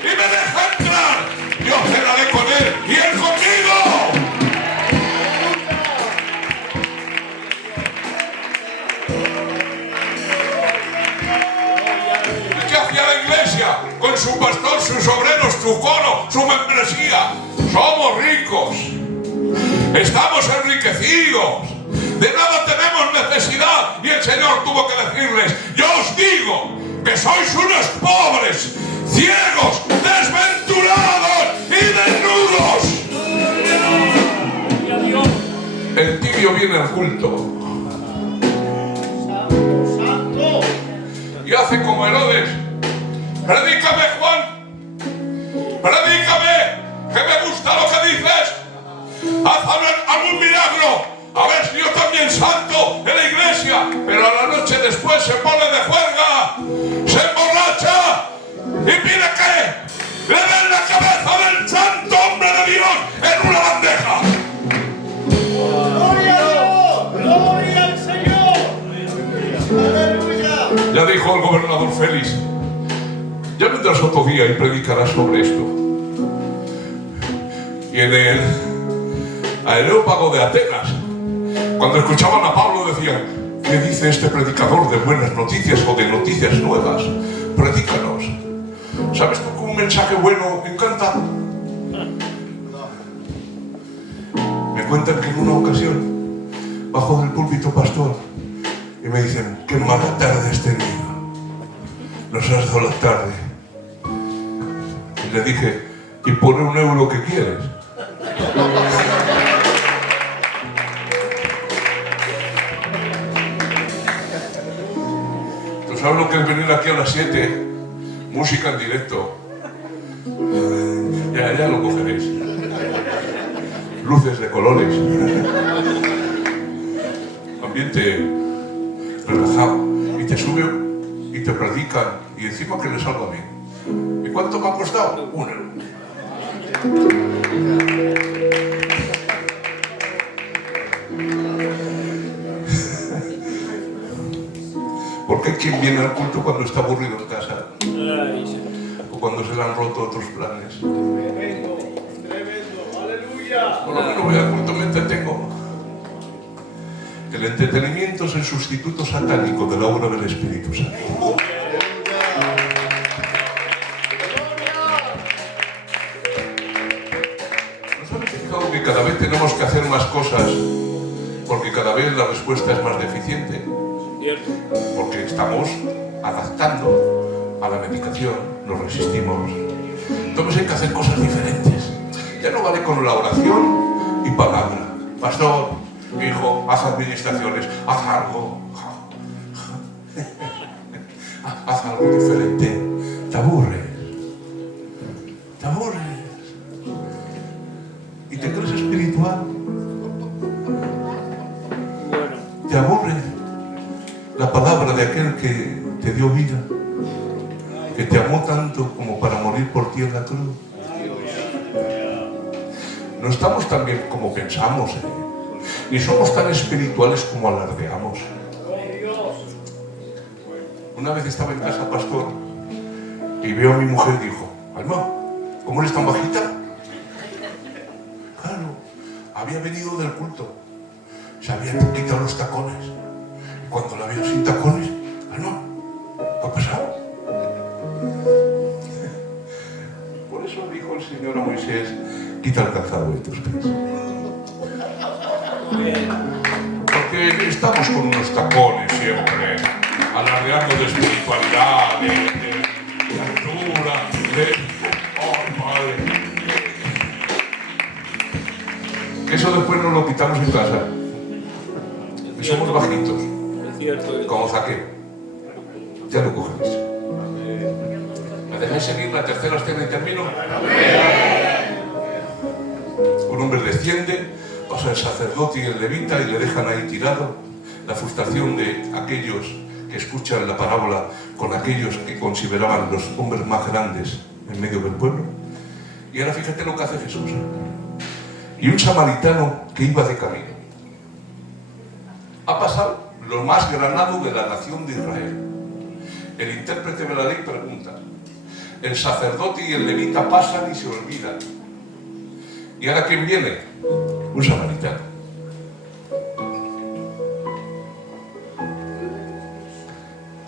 y me deja entrar, yo cenaré con él y él conmigo. ¿Qué hacía la iglesia? Con su pastor, sus obreros, su coro, su membresía. Somos ricos. Estamos enriquecidos. De nada tenemos necesidad. Y el Señor tuvo que decirles: yo os digo que sois unos pobres, ciegos, desventurados y desnudos. El tibio viene al culto y hace como Herodes: predícame, Juan, predícame, que me gusta lo que dices, haz algún milagro, a ver si yo también salto en la iglesia. Pero a la noche después se pone de juerga, se emborracha y pide que le den la cabeza del santo hombre de Dios en una bandeja. ¡Gloria a Dios! ¡Gloria al Señor! ¡Aleluya! Ya dijo el gobernador Félix: ya vendrás otro día y predicarás sobre esto. Y en el Areópago de Atenas, cuando escuchaban a Pablo, decían: ¿qué dice este predicador de buenas noticias o de noticias nuevas? Predícanos. ¿Sabes tú que un mensaje bueno encanta? Me cuentan que en una ocasión bajo del púlpito, pastor, y me dicen, qué mala tarde has tenido, nos has dado la tarde. Y le dije, ¿y por €1 qué quieres? ¿Tú sabes lo que es venir aquí a las 7? Música en directo. Ya lo cogeréis. Luces de colores. Ambiente relajado. Y te sube y te predican. Y encima que les salga bien. ¿Y cuánto me ha costado? €1. Porque hay quien viene al culto cuando está aburrido en casa. Ay, sí. O cuando se le han roto otros planes. Tremendo, aleluya. Por lo menos voy al culto, me entretengo. El entretenimiento es el sustituto satánico de la obra del Espíritu Santo. ¿Nos habéis fijado que cada vez tenemos que hacer más cosas porque cada vez la respuesta es más deficiente? Cierto. Porque estamos adaptando a la medicación, nos resistimos. Entonces hay que hacer cosas diferentes. Ya no vale con la oración y palabra. Pastor, hijo, haz administraciones, haz algo. Haz algo diferente. Te aburres. Te aburres. ¿Y te crees espiritual? Bueno, Te aburre la palabra de aquel que te dio vida, que te amó tanto como para morir por ti en la cruz. No estamos tan bien como pensamos, ni somos tan espirituales como alardeamos. Una vez estaba en casa, pastor, y veo a mi mujer y dijo, Alma, ¿cómo eres tan bajita? Claro, había venido del culto, se había quitado los tacones. Y cuando la veo sin tacones, Alma, ¿qué ha pasado? Por eso dijo el Señor a Moisés, quita el calzado de tus pies. Porque estamos con unos tacones siempre, alardeando de espiritualidad, de altura, ¡oh, Padre! Eso después nos lo quitamos en casa. Y somos bajitos, es cierto. como Zaqueo. Ya lo cogeréis. ¿Me dejáis seguir la tercera escena y termino? Un hombre desciende, pasa el sacerdote y el levita y le dejan ahí tirado. La frustración de aquellos que escuchan la parábola con aquellos que consideraban los hombres más grandes en medio del pueblo. Y ahora fíjate lo que hace Jesús. Y un samaritano que iba de camino. Ha pasado lo más granado de la nación de Israel. El intérprete de la ley pregunta. El sacerdote y el levita pasan y se olvidan. ¿Y ahora quién viene? Un samaritano.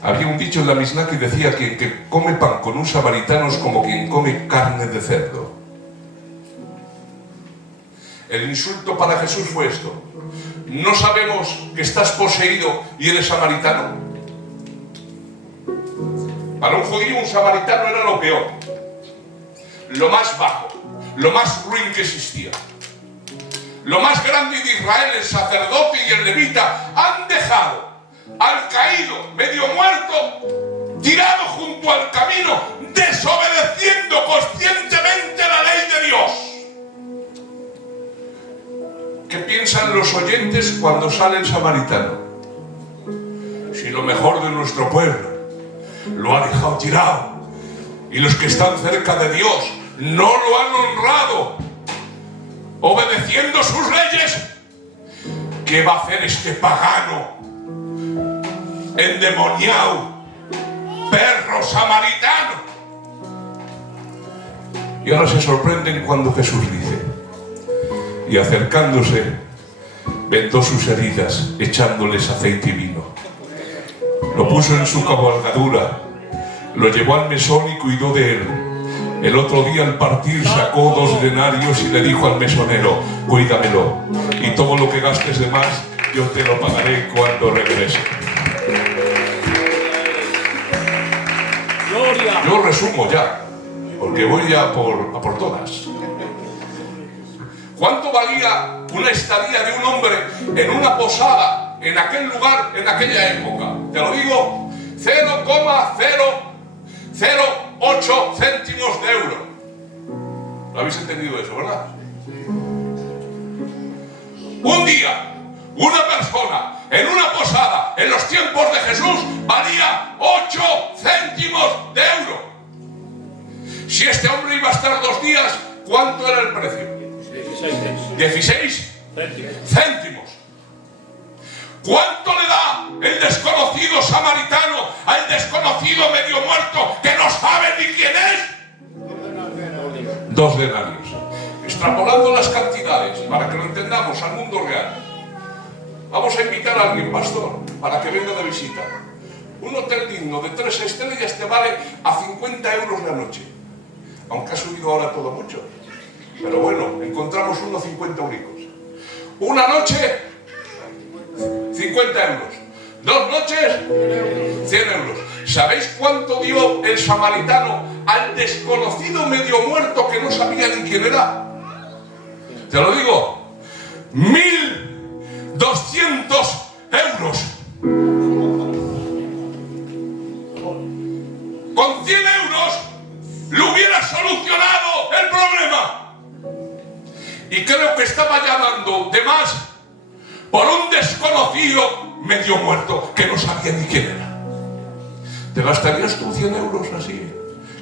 Había un dicho en la Misná que decía que quien come pan con un samaritano es como quien come carne de cerdo. El insulto para Jesús fue esto. ¿No sabemos que estás poseído y eres samaritano? Para un judío un samaritano era lo peor, lo más bajo, lo más ruin que existía. Lo más grande de Israel, el sacerdote y el levita, han dejado al caído, medio muerto, tirado junto al camino, desobedeciendo conscientemente la ley de Dios. ¿Qué piensan los oyentes cuando sale el samaritano? Si lo mejor de nuestro pueblo lo ha dejado tirado y los que están cerca de Dios no lo han honrado obedeciendo sus leyes, ¿qué va a hacer este pagano endemoniado, perro samaritano? Y ahora se sorprenden cuando Jesús dice, y acercándose vendó sus heridas echándoles aceite y vino, lo puso en su cabalgadura, lo llevó al mesón y cuidó de él. El otro día al partir sacó 2 denarios y le dijo al mesonero, cuídamelo, y todo lo que gastes de más yo te lo pagaré cuando regrese. Gloria. Yo resumo ya, porque voy ya a por todas. ¿Cuánto valía una estadía de un hombre en una posada, en aquel lugar, en aquella época? Te lo digo, 0,008 céntimos de euro. ¿Lo habéis entendido eso, verdad? Un día, una persona en una posada en los tiempos de Jesús valía 8 céntimos de euro. Si este hombre iba a estar 2 días, ¿cuánto era el precio? 16 céntimos. ¿Cuánto le da el desconocido samaritano al desconocido medio muerto que no sabe ni quién es? 2 denarios. Extrapolando las cantidades para que lo entendamos al mundo real. Vamos a invitar a alguien, pastor, para que venga de visita. Un hotel digno de 3 estrellas te vale a 50 euros la noche. Aunque ha subido ahora todo mucho. Pero bueno, encontramos unos 50 euricos. Una noche, 50 euros. 2 noches, 100 euros. ¿Sabéis cuánto dio el samaritano al desconocido medio muerto que no sabía ni quién era? Te lo digo, 1.200 euros. Con 100 euros le hubiera solucionado el problema. Y creo que estaba llamando de más por un desconocido medio muerto que no sabía ni quién era. ¿Te gastarías tú 100 euros así?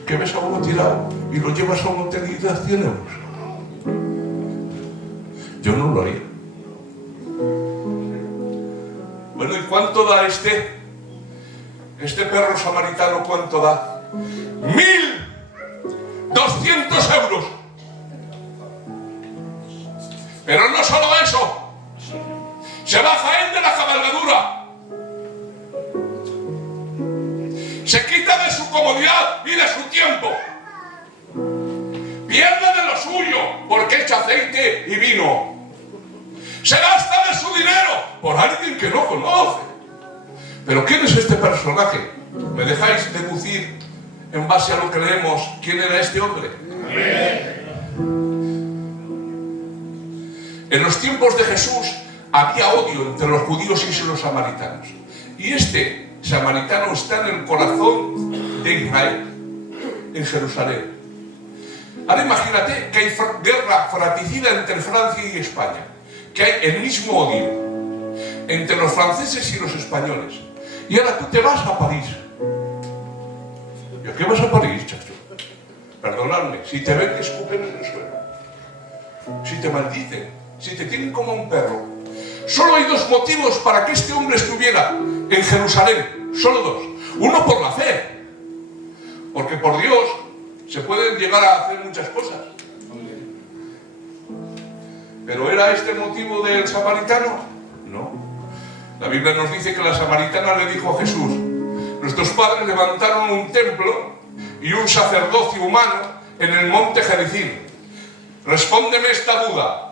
Que ves a uno tirado y lo llevas a un hotel y das 100 euros. Yo no lo haría. Bueno, ¿y cuánto da este perro samaritano? ¿Cuánto da? 1.200 euros. Pero no solo eso. Se baja él de la cabalgadura. Se quita de su comodidad y de su tiempo. Pierde de lo suyo porque echa aceite y vino. Se gasta de su dinero por alguien que no conoce. Pero ¿quién es este personaje? ¿Me dejáis deducir en base a lo que leemos quién era este hombre? En los tiempos de Jesús había odio entre los judíos y los samaritanos. Y este samaritano está en el corazón de Israel, en Jerusalén. Ahora imagínate que hay guerra fratricida entre Francia y España, que hay el mismo odio entre los franceses y los españoles. Y ahora tú te vas a París. ¿Y a qué vas a París, chacho? Perdonadme, si te ven que escupen en el suelo, si te maldicen, si te tienen como un perro. Solo hay 2 motivos para que este hombre estuviera en Jerusalén. Solo 2. Uno, por la fe. Porque por Dios se pueden llegar a hacer muchas cosas. ¿Pero era este el motivo del samaritano? No. La Biblia nos dice que la samaritana le dijo a Jesús: nuestros padres levantaron un templo y un sacerdocio humano en el monte Gerizim. Respóndeme esta duda.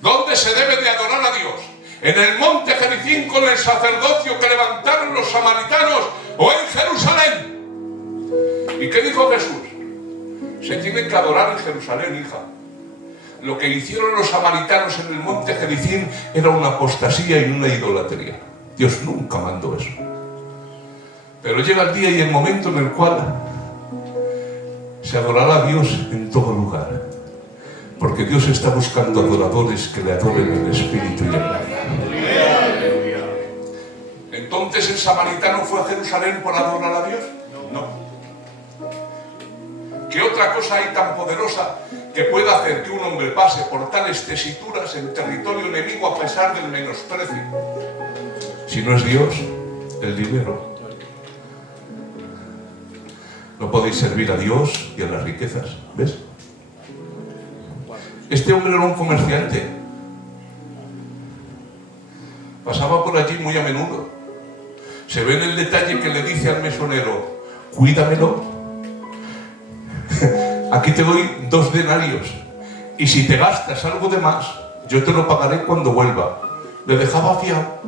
¿Dónde se debe de adorar a Dios? ¿En el monte Gerizim con el sacerdocio que levantaron los samaritanos o en Jerusalén? ¿Y qué dijo Jesús? Se tiene que adorar en Jerusalén, hija. Lo que hicieron los samaritanos en el monte Gerizim era una apostasía y una idolatría. Dios nunca mandó eso. Pero llega el día y el momento en el cual se adorará a Dios en todo lugar. Porque Dios está buscando adoradores que le adoren en espíritu y en verdad. ¿Entonces el samaritano fue a Jerusalén por adorar a Dios? No. ¿Qué otra cosa hay tan poderosa que pueda hacer que un hombre pase por tales tesituras en territorio enemigo a pesar del menosprecio? Si no es Dios, el dinero. No podéis servir a Dios y a las riquezas, ¿ves? Este hombre era un comerciante. Pasaba por allí muy a menudo. Se ve en el detalle que le dice al mesonero: cuídamelo. Aquí te doy 2 denarios. Y si te gastas algo de más, yo te lo pagaré cuando vuelva. le dejaba fiado.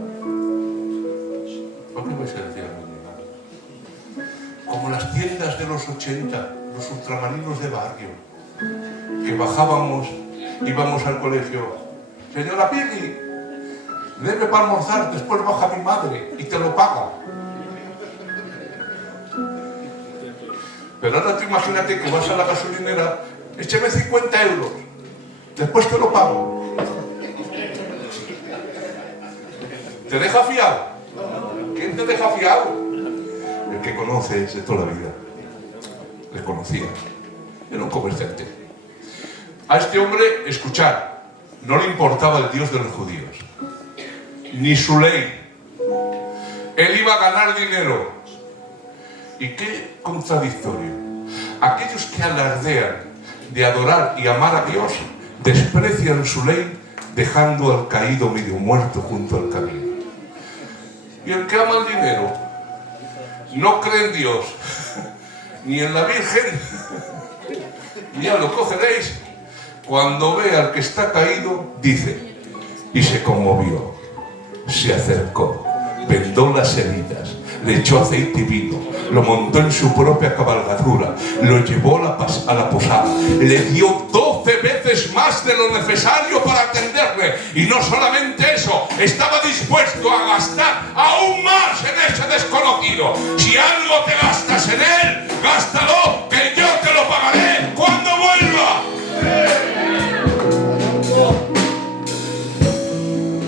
¿Por qué vais a decir algo? Como las tiendas de los 80, los ultramarinos de barrio, que bajábamos, íbamos al colegio. Señora Pili, debe para almorzar, después baja mi madre y te lo paga. Pero ahora tú imagínate que vas a la gasolinera, écheme 50 euros, después te lo pago. ¿Te deja fiado? ¿Quién te deja fiado? El que conoces de toda la vida. Le conocía. Era un comerciante. A este hombre, escuchar, no le importaba el Dios de los judíos, ni su ley. Él iba a ganar dinero. Y qué contradictorio. Aquellos que alardean de adorar y amar a Dios, desprecian su ley, dejando al caído medio muerto junto al camino. Y el que ama el dinero, no cree en Dios, ni en la Virgen, ya lo cogeréis, cuando ve al que está caído, dice, y se conmovió, se acercó, vendó las heridas, le echó aceite y vino, lo montó en su propia cabalgadura, lo llevó a la posada, le dio 12 veces más de lo necesario para atenderle, y no solamente eso, estaba dispuesto a gastar aún más en ese desconocido. Si algo te gastas en él, gástalo, que yo te lo pagaré cuando vuelva.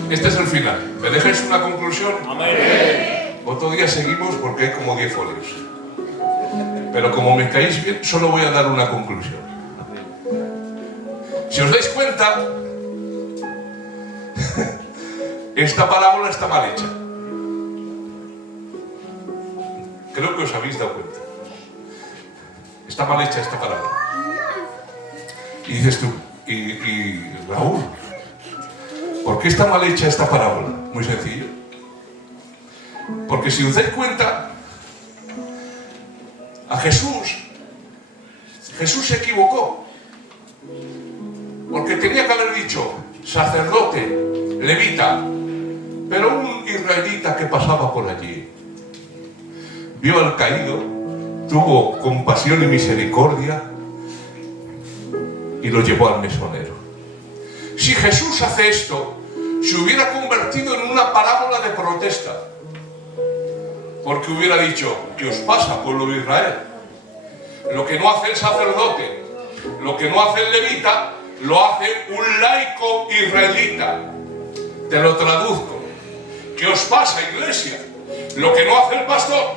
Este es el final. ¿Me dejáis una conclusión? Amén. Otro día seguimos porque hay como 10 folios. Pero como me caéis bien, solo voy a dar una conclusión. Si os dais cuenta, esta parábola está mal hecha. Creo que os habéis dado cuenta. Está mal hecha esta parábola. Y dices tú, y Raúl, ¿por qué está mal hecha esta parábola? Muy sencillo. Porque si os dais cuenta, a Jesús se equivocó. Porque tenía que haber dicho sacerdote, levita, pero un israelita que pasaba por allí. Vio al caído, tuvo compasión y misericordia y lo llevó al mesonero. Si Jesús hace esto, se hubiera convertido en una parábola de protesta. Porque hubiera dicho, ¿qué os pasa, pueblo de Israel? Lo que no hace el sacerdote, lo que no hace el levita, lo hace un laico israelita. Te lo traduzco. ¿Qué os pasa, iglesia? Lo que no hace el pastor,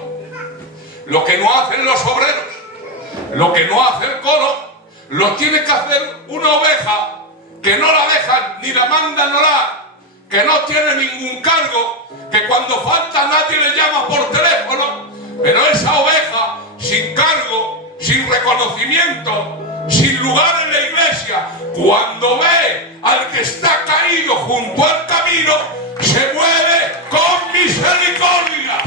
lo que no hacen los obreros, lo que no hace el coro, lo tiene que hacer una oveja que no la dejan ni la mandan orar, que no tiene ningún cargo, que cuando falta nadie le llama por teléfono, pero esa oveja sin cargo, sin reconocimiento, sin lugar en la iglesia, cuando ve al que está caído junto al camino, se mueve con misericordia.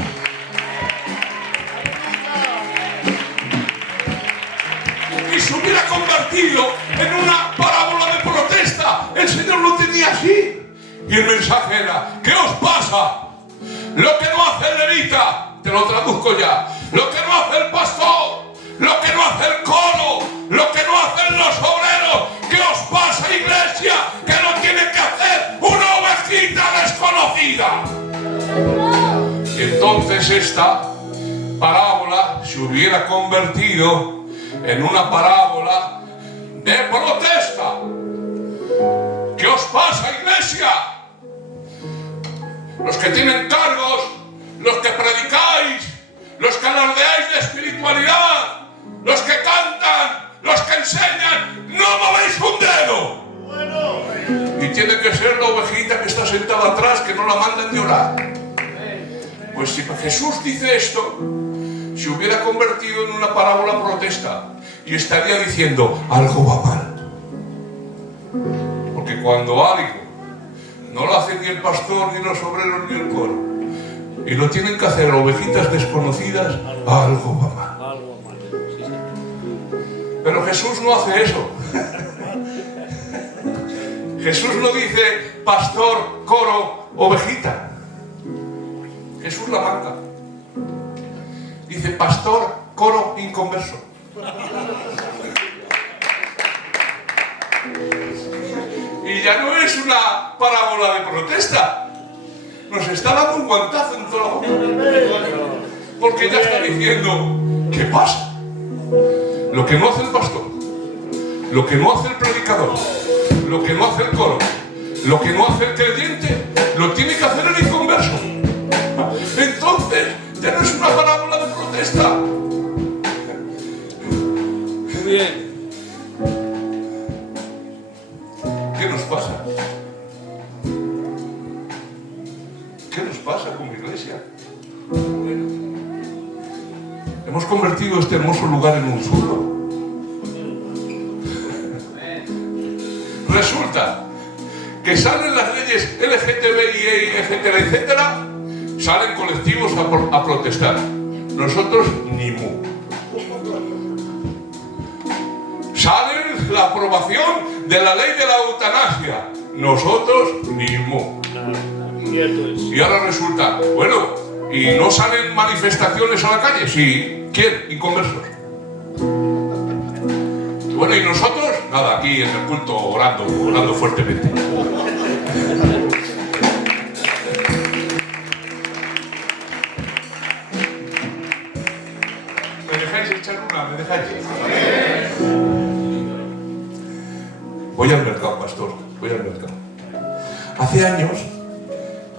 Y se hubiera convertido en una parábola de protesta. El Señor lo tenía así. Y el mensaje era, ¿qué os pasa? Lo que no hace el levita, te lo traduzco ya, lo que no hace el pastor, lo que no hace el coro, lo que no hacen los obreros, ¿qué os pasa, iglesia? Que no tiene que hacer una ovejita desconocida. Y entonces esta parábola se hubiera convertido en una parábola de protesta. ¿Qué os pasa, iglesia? Los que tienen cargos, los que predicáis, los que alardeáis de espiritualidad, los que cantan, los que enseñan, no movéis un dedo. Y tiene que ser la ovejita que está sentada atrás, que no la manden de orar. Pues si Jesús dice esto, se hubiera convertido en una parábola protesta y estaría diciendo, algo va mal. Porque cuando algo no lo hace ni el pastor, ni los obreros, ni el coro, y lo tienen que hacer ovejitas desconocidas, algo va mal. Algo mal. Sí, sí. Pero Jesús no hace eso. Jesús no dice, pastor, coro, ovejita. Jesús la marca. Dice, pastor, coro inconverso. Y ya no es una parábola de protesta. Nos está dando un guantazo en toda la boca. Porque ya está diciendo, ¿qué pasa? Lo que no hace el pastor, lo que no hace el predicador, lo que no hace el coro, lo que no hace el creyente, lo tiene que hacer el inconverso. Entonces, ya no es una parábola de protesta. Muy bien. ¿Qué nos pasa? ¿Qué nos pasa con la iglesia? Hemos convertido este hermoso lugar en un zurdo. Resulta que salen las leyes LGTBI, etcétera, etcétera, salen colectivos a protestar. Nosotros ni mu. Sale la aprobación de la ley de la eutanasia. Nosotros ni mu. Cierto es. Y ahora resulta, bueno, ¿y no salen manifestaciones a la calle? Sí. ¿Quién? Inconversos. Bueno, ¿y nosotros? Nada, aquí en el culto orando fuertemente. ¿Me dejáis echar una? ¿Me dejáis? Voy al mercado, pastor, voy al mercado. Hace años,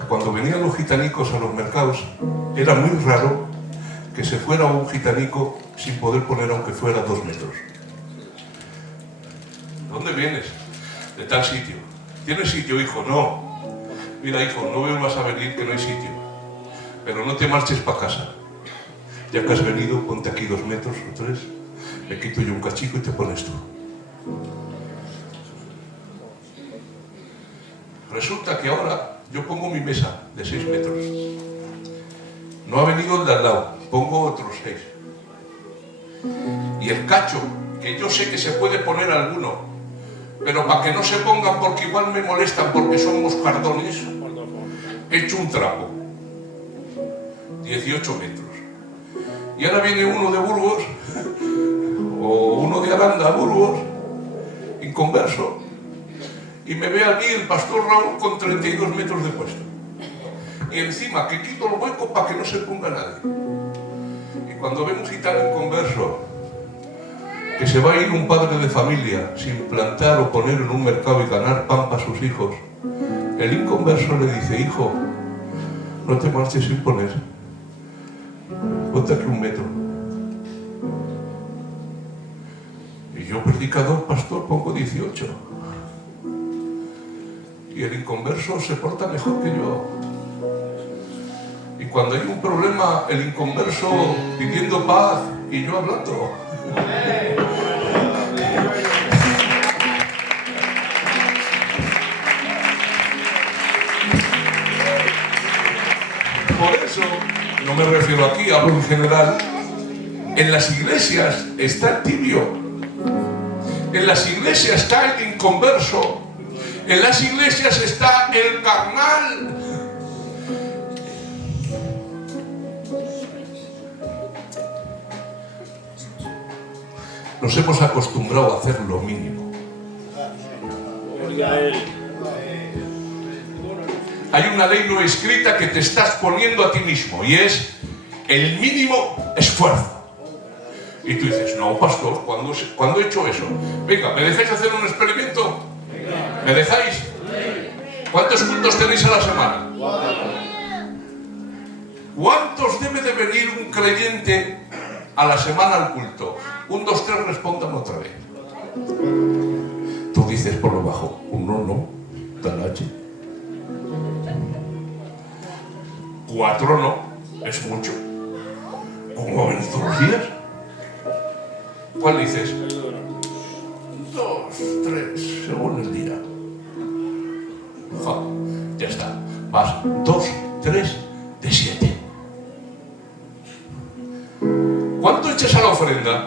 cuando venían los gitanicos a los mercados, era muy raro que se fuera un gitanico sin poder poner aunque fuera 2 metros. ¿Dónde vienes? De tal sitio. ¿Tienes sitio, hijo? No. Mira, hijo, no vuelvas a venir, que no hay sitio. Pero no te marches para casa. Ya que has venido, ponte aquí 2 metros o 3. Me quito yo un cachico y te pones tú. Resulta que ahora yo pongo mi mesa de 6 metros. No ha venido el de al lado, pongo otros 6. Y el cacho, que yo sé que se puede poner alguno, pero para que no se pongan porque igual me molestan porque son moscardones, he hecho un trapo. 18 metros. Y ahora viene uno de Burgos, o uno de Aranda, Burgos, inconverso, y me ve a mí el pastor Raúl con 32 metros de puesto. Y encima que quito el hueco para que no se ponga nadie. Y cuando ve un gitano inconverso que se va a ir un padre de familia sin plantar o poner en un mercado y ganar pan para sus hijos, el inconverso le dice, hijo, no te marches sin poner, ponte aquí 1 metro. Y yo, predicador, pastor, pongo 18. Y el inconverso se porta mejor que yo. Y cuando hay un problema, el inconverso pidiendo paz y yo hablando. Por eso, no me refiero aquí, hablo en general, en las iglesias está el tibio, en las iglesias está el inconverso, en las iglesias está el carnal. Nos hemos acostumbrado a hacer lo mínimo. Hay una ley no escrita que te estás poniendo a ti mismo y es el mínimo esfuerzo. Y tú dices, no, pastor, ¿cuándo he hecho eso? Venga, ¿me dejáis hacer un experimento? ¿Me dejáis? ¿Cuántos cultos tenéis a la semana? ¿Cuántos debe de venir un creyente a la semana al culto? 1, 2, 3, respondan otra vez. Tú dices por lo bajo, 1 no, talache. 4 no, es mucho. ¿Cómo ven todos los días? ¿Cuál dices? 2, 3, según el día. Ya está. Vas 2, 3 de 7. ¿Cuánto echas a la ofrenda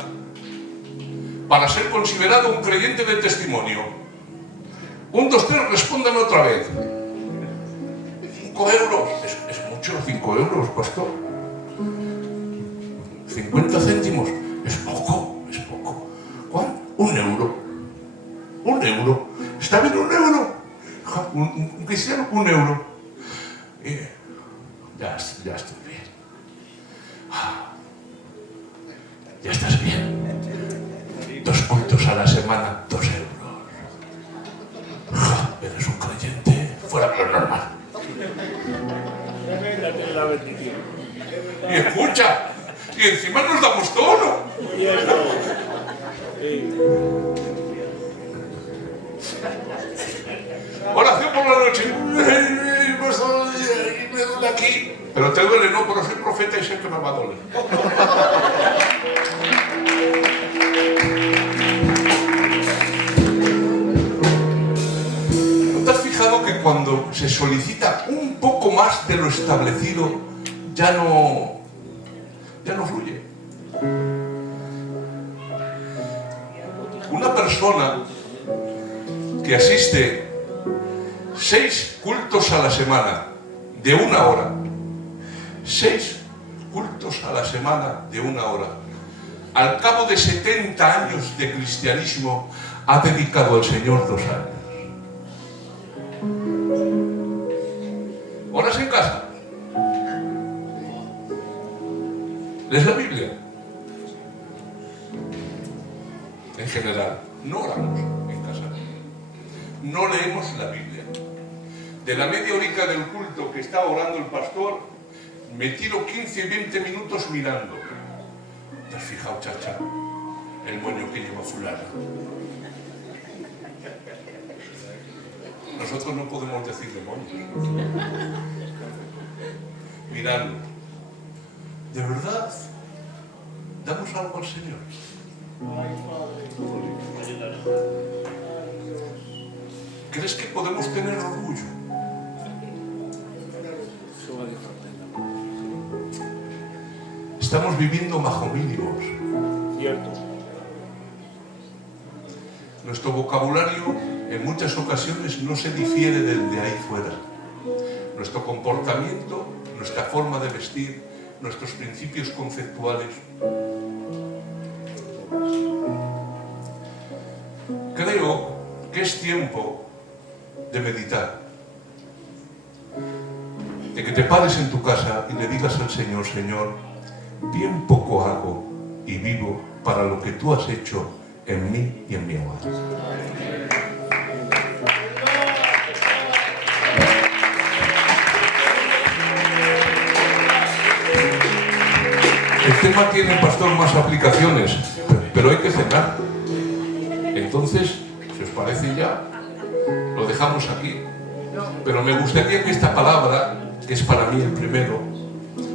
para ser considerado un creyente de testimonio? 1, 2, 3, respondan otra vez. 5 euros. Es mucho, 5 euros, pastor. 50 céntimos. Es poco, es poco. ¿Cuál? 1 euro. 1 euro. ¿Está bien 1 euro? Un cristiano, 1 euro. Ya estoy bien. Ya estás bien. 2 cultos a la semana, 2 euros. Eres un creyente fuera de lo normal. Date la bendición. Y escucha, y encima nos damos tono. Cierto. Sí. Oración por la noche. Me duele aquí. Pero te duele, no, pero soy profeta y sé que me va a doler. ¿No te has fijado que cuando se solicita un poco más de lo establecido, ya no fluye? Una persona que asiste 6 cultos a la semana de 1 hora, 6 cultos a la semana de 1 hora, al cabo de 70 años de cristianismo, ha dedicado al Señor 2 años. ¿Oras en casa? ¿Lees la Biblia? En general, no oramos en casa. No leemos la Biblia. De la media horica del culto que está orando el pastor, me tiro 15 y 20 minutos mirando. ¿Te has fijado, chacha? El moño que lleva fulano. Nosotros no podemos decirle moños. Mirando. ¿De verdad damos algo al Señor? ¿Crees que podemos tener orgullo? Estamos viviendo bajo mínimos. Cierto. Nuestro vocabulario en muchas ocasiones no se difiere del de ahí fuera. Nuestro comportamiento, nuestra forma de vestir, nuestros principios conceptuales. Creo que es tiempo de meditar, de que te pares en tu casa y le digas al Señor: Señor, bien poco hago y vivo para lo que tú has hecho en mí y en mi hogar. El tema tiene, pastor, más aplicaciones, pero hay que cenar. Entonces, si os parece ya, lo dejamos aquí. Pero me gustaría que esta palabra, que es para mí el primero,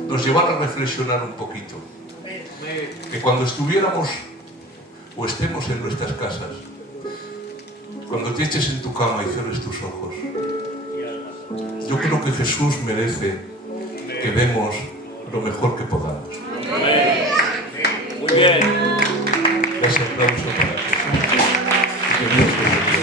nos llevara a reflexionar un poquito. Que cuando estuviéramos o estemos en nuestras casas, cuando te eches en tu cama y cierres tus ojos, yo creo que Jesús merece que demos lo mejor que podamos. Muy bien. Ese aplauso para Jesús. Que Dios te bendiga.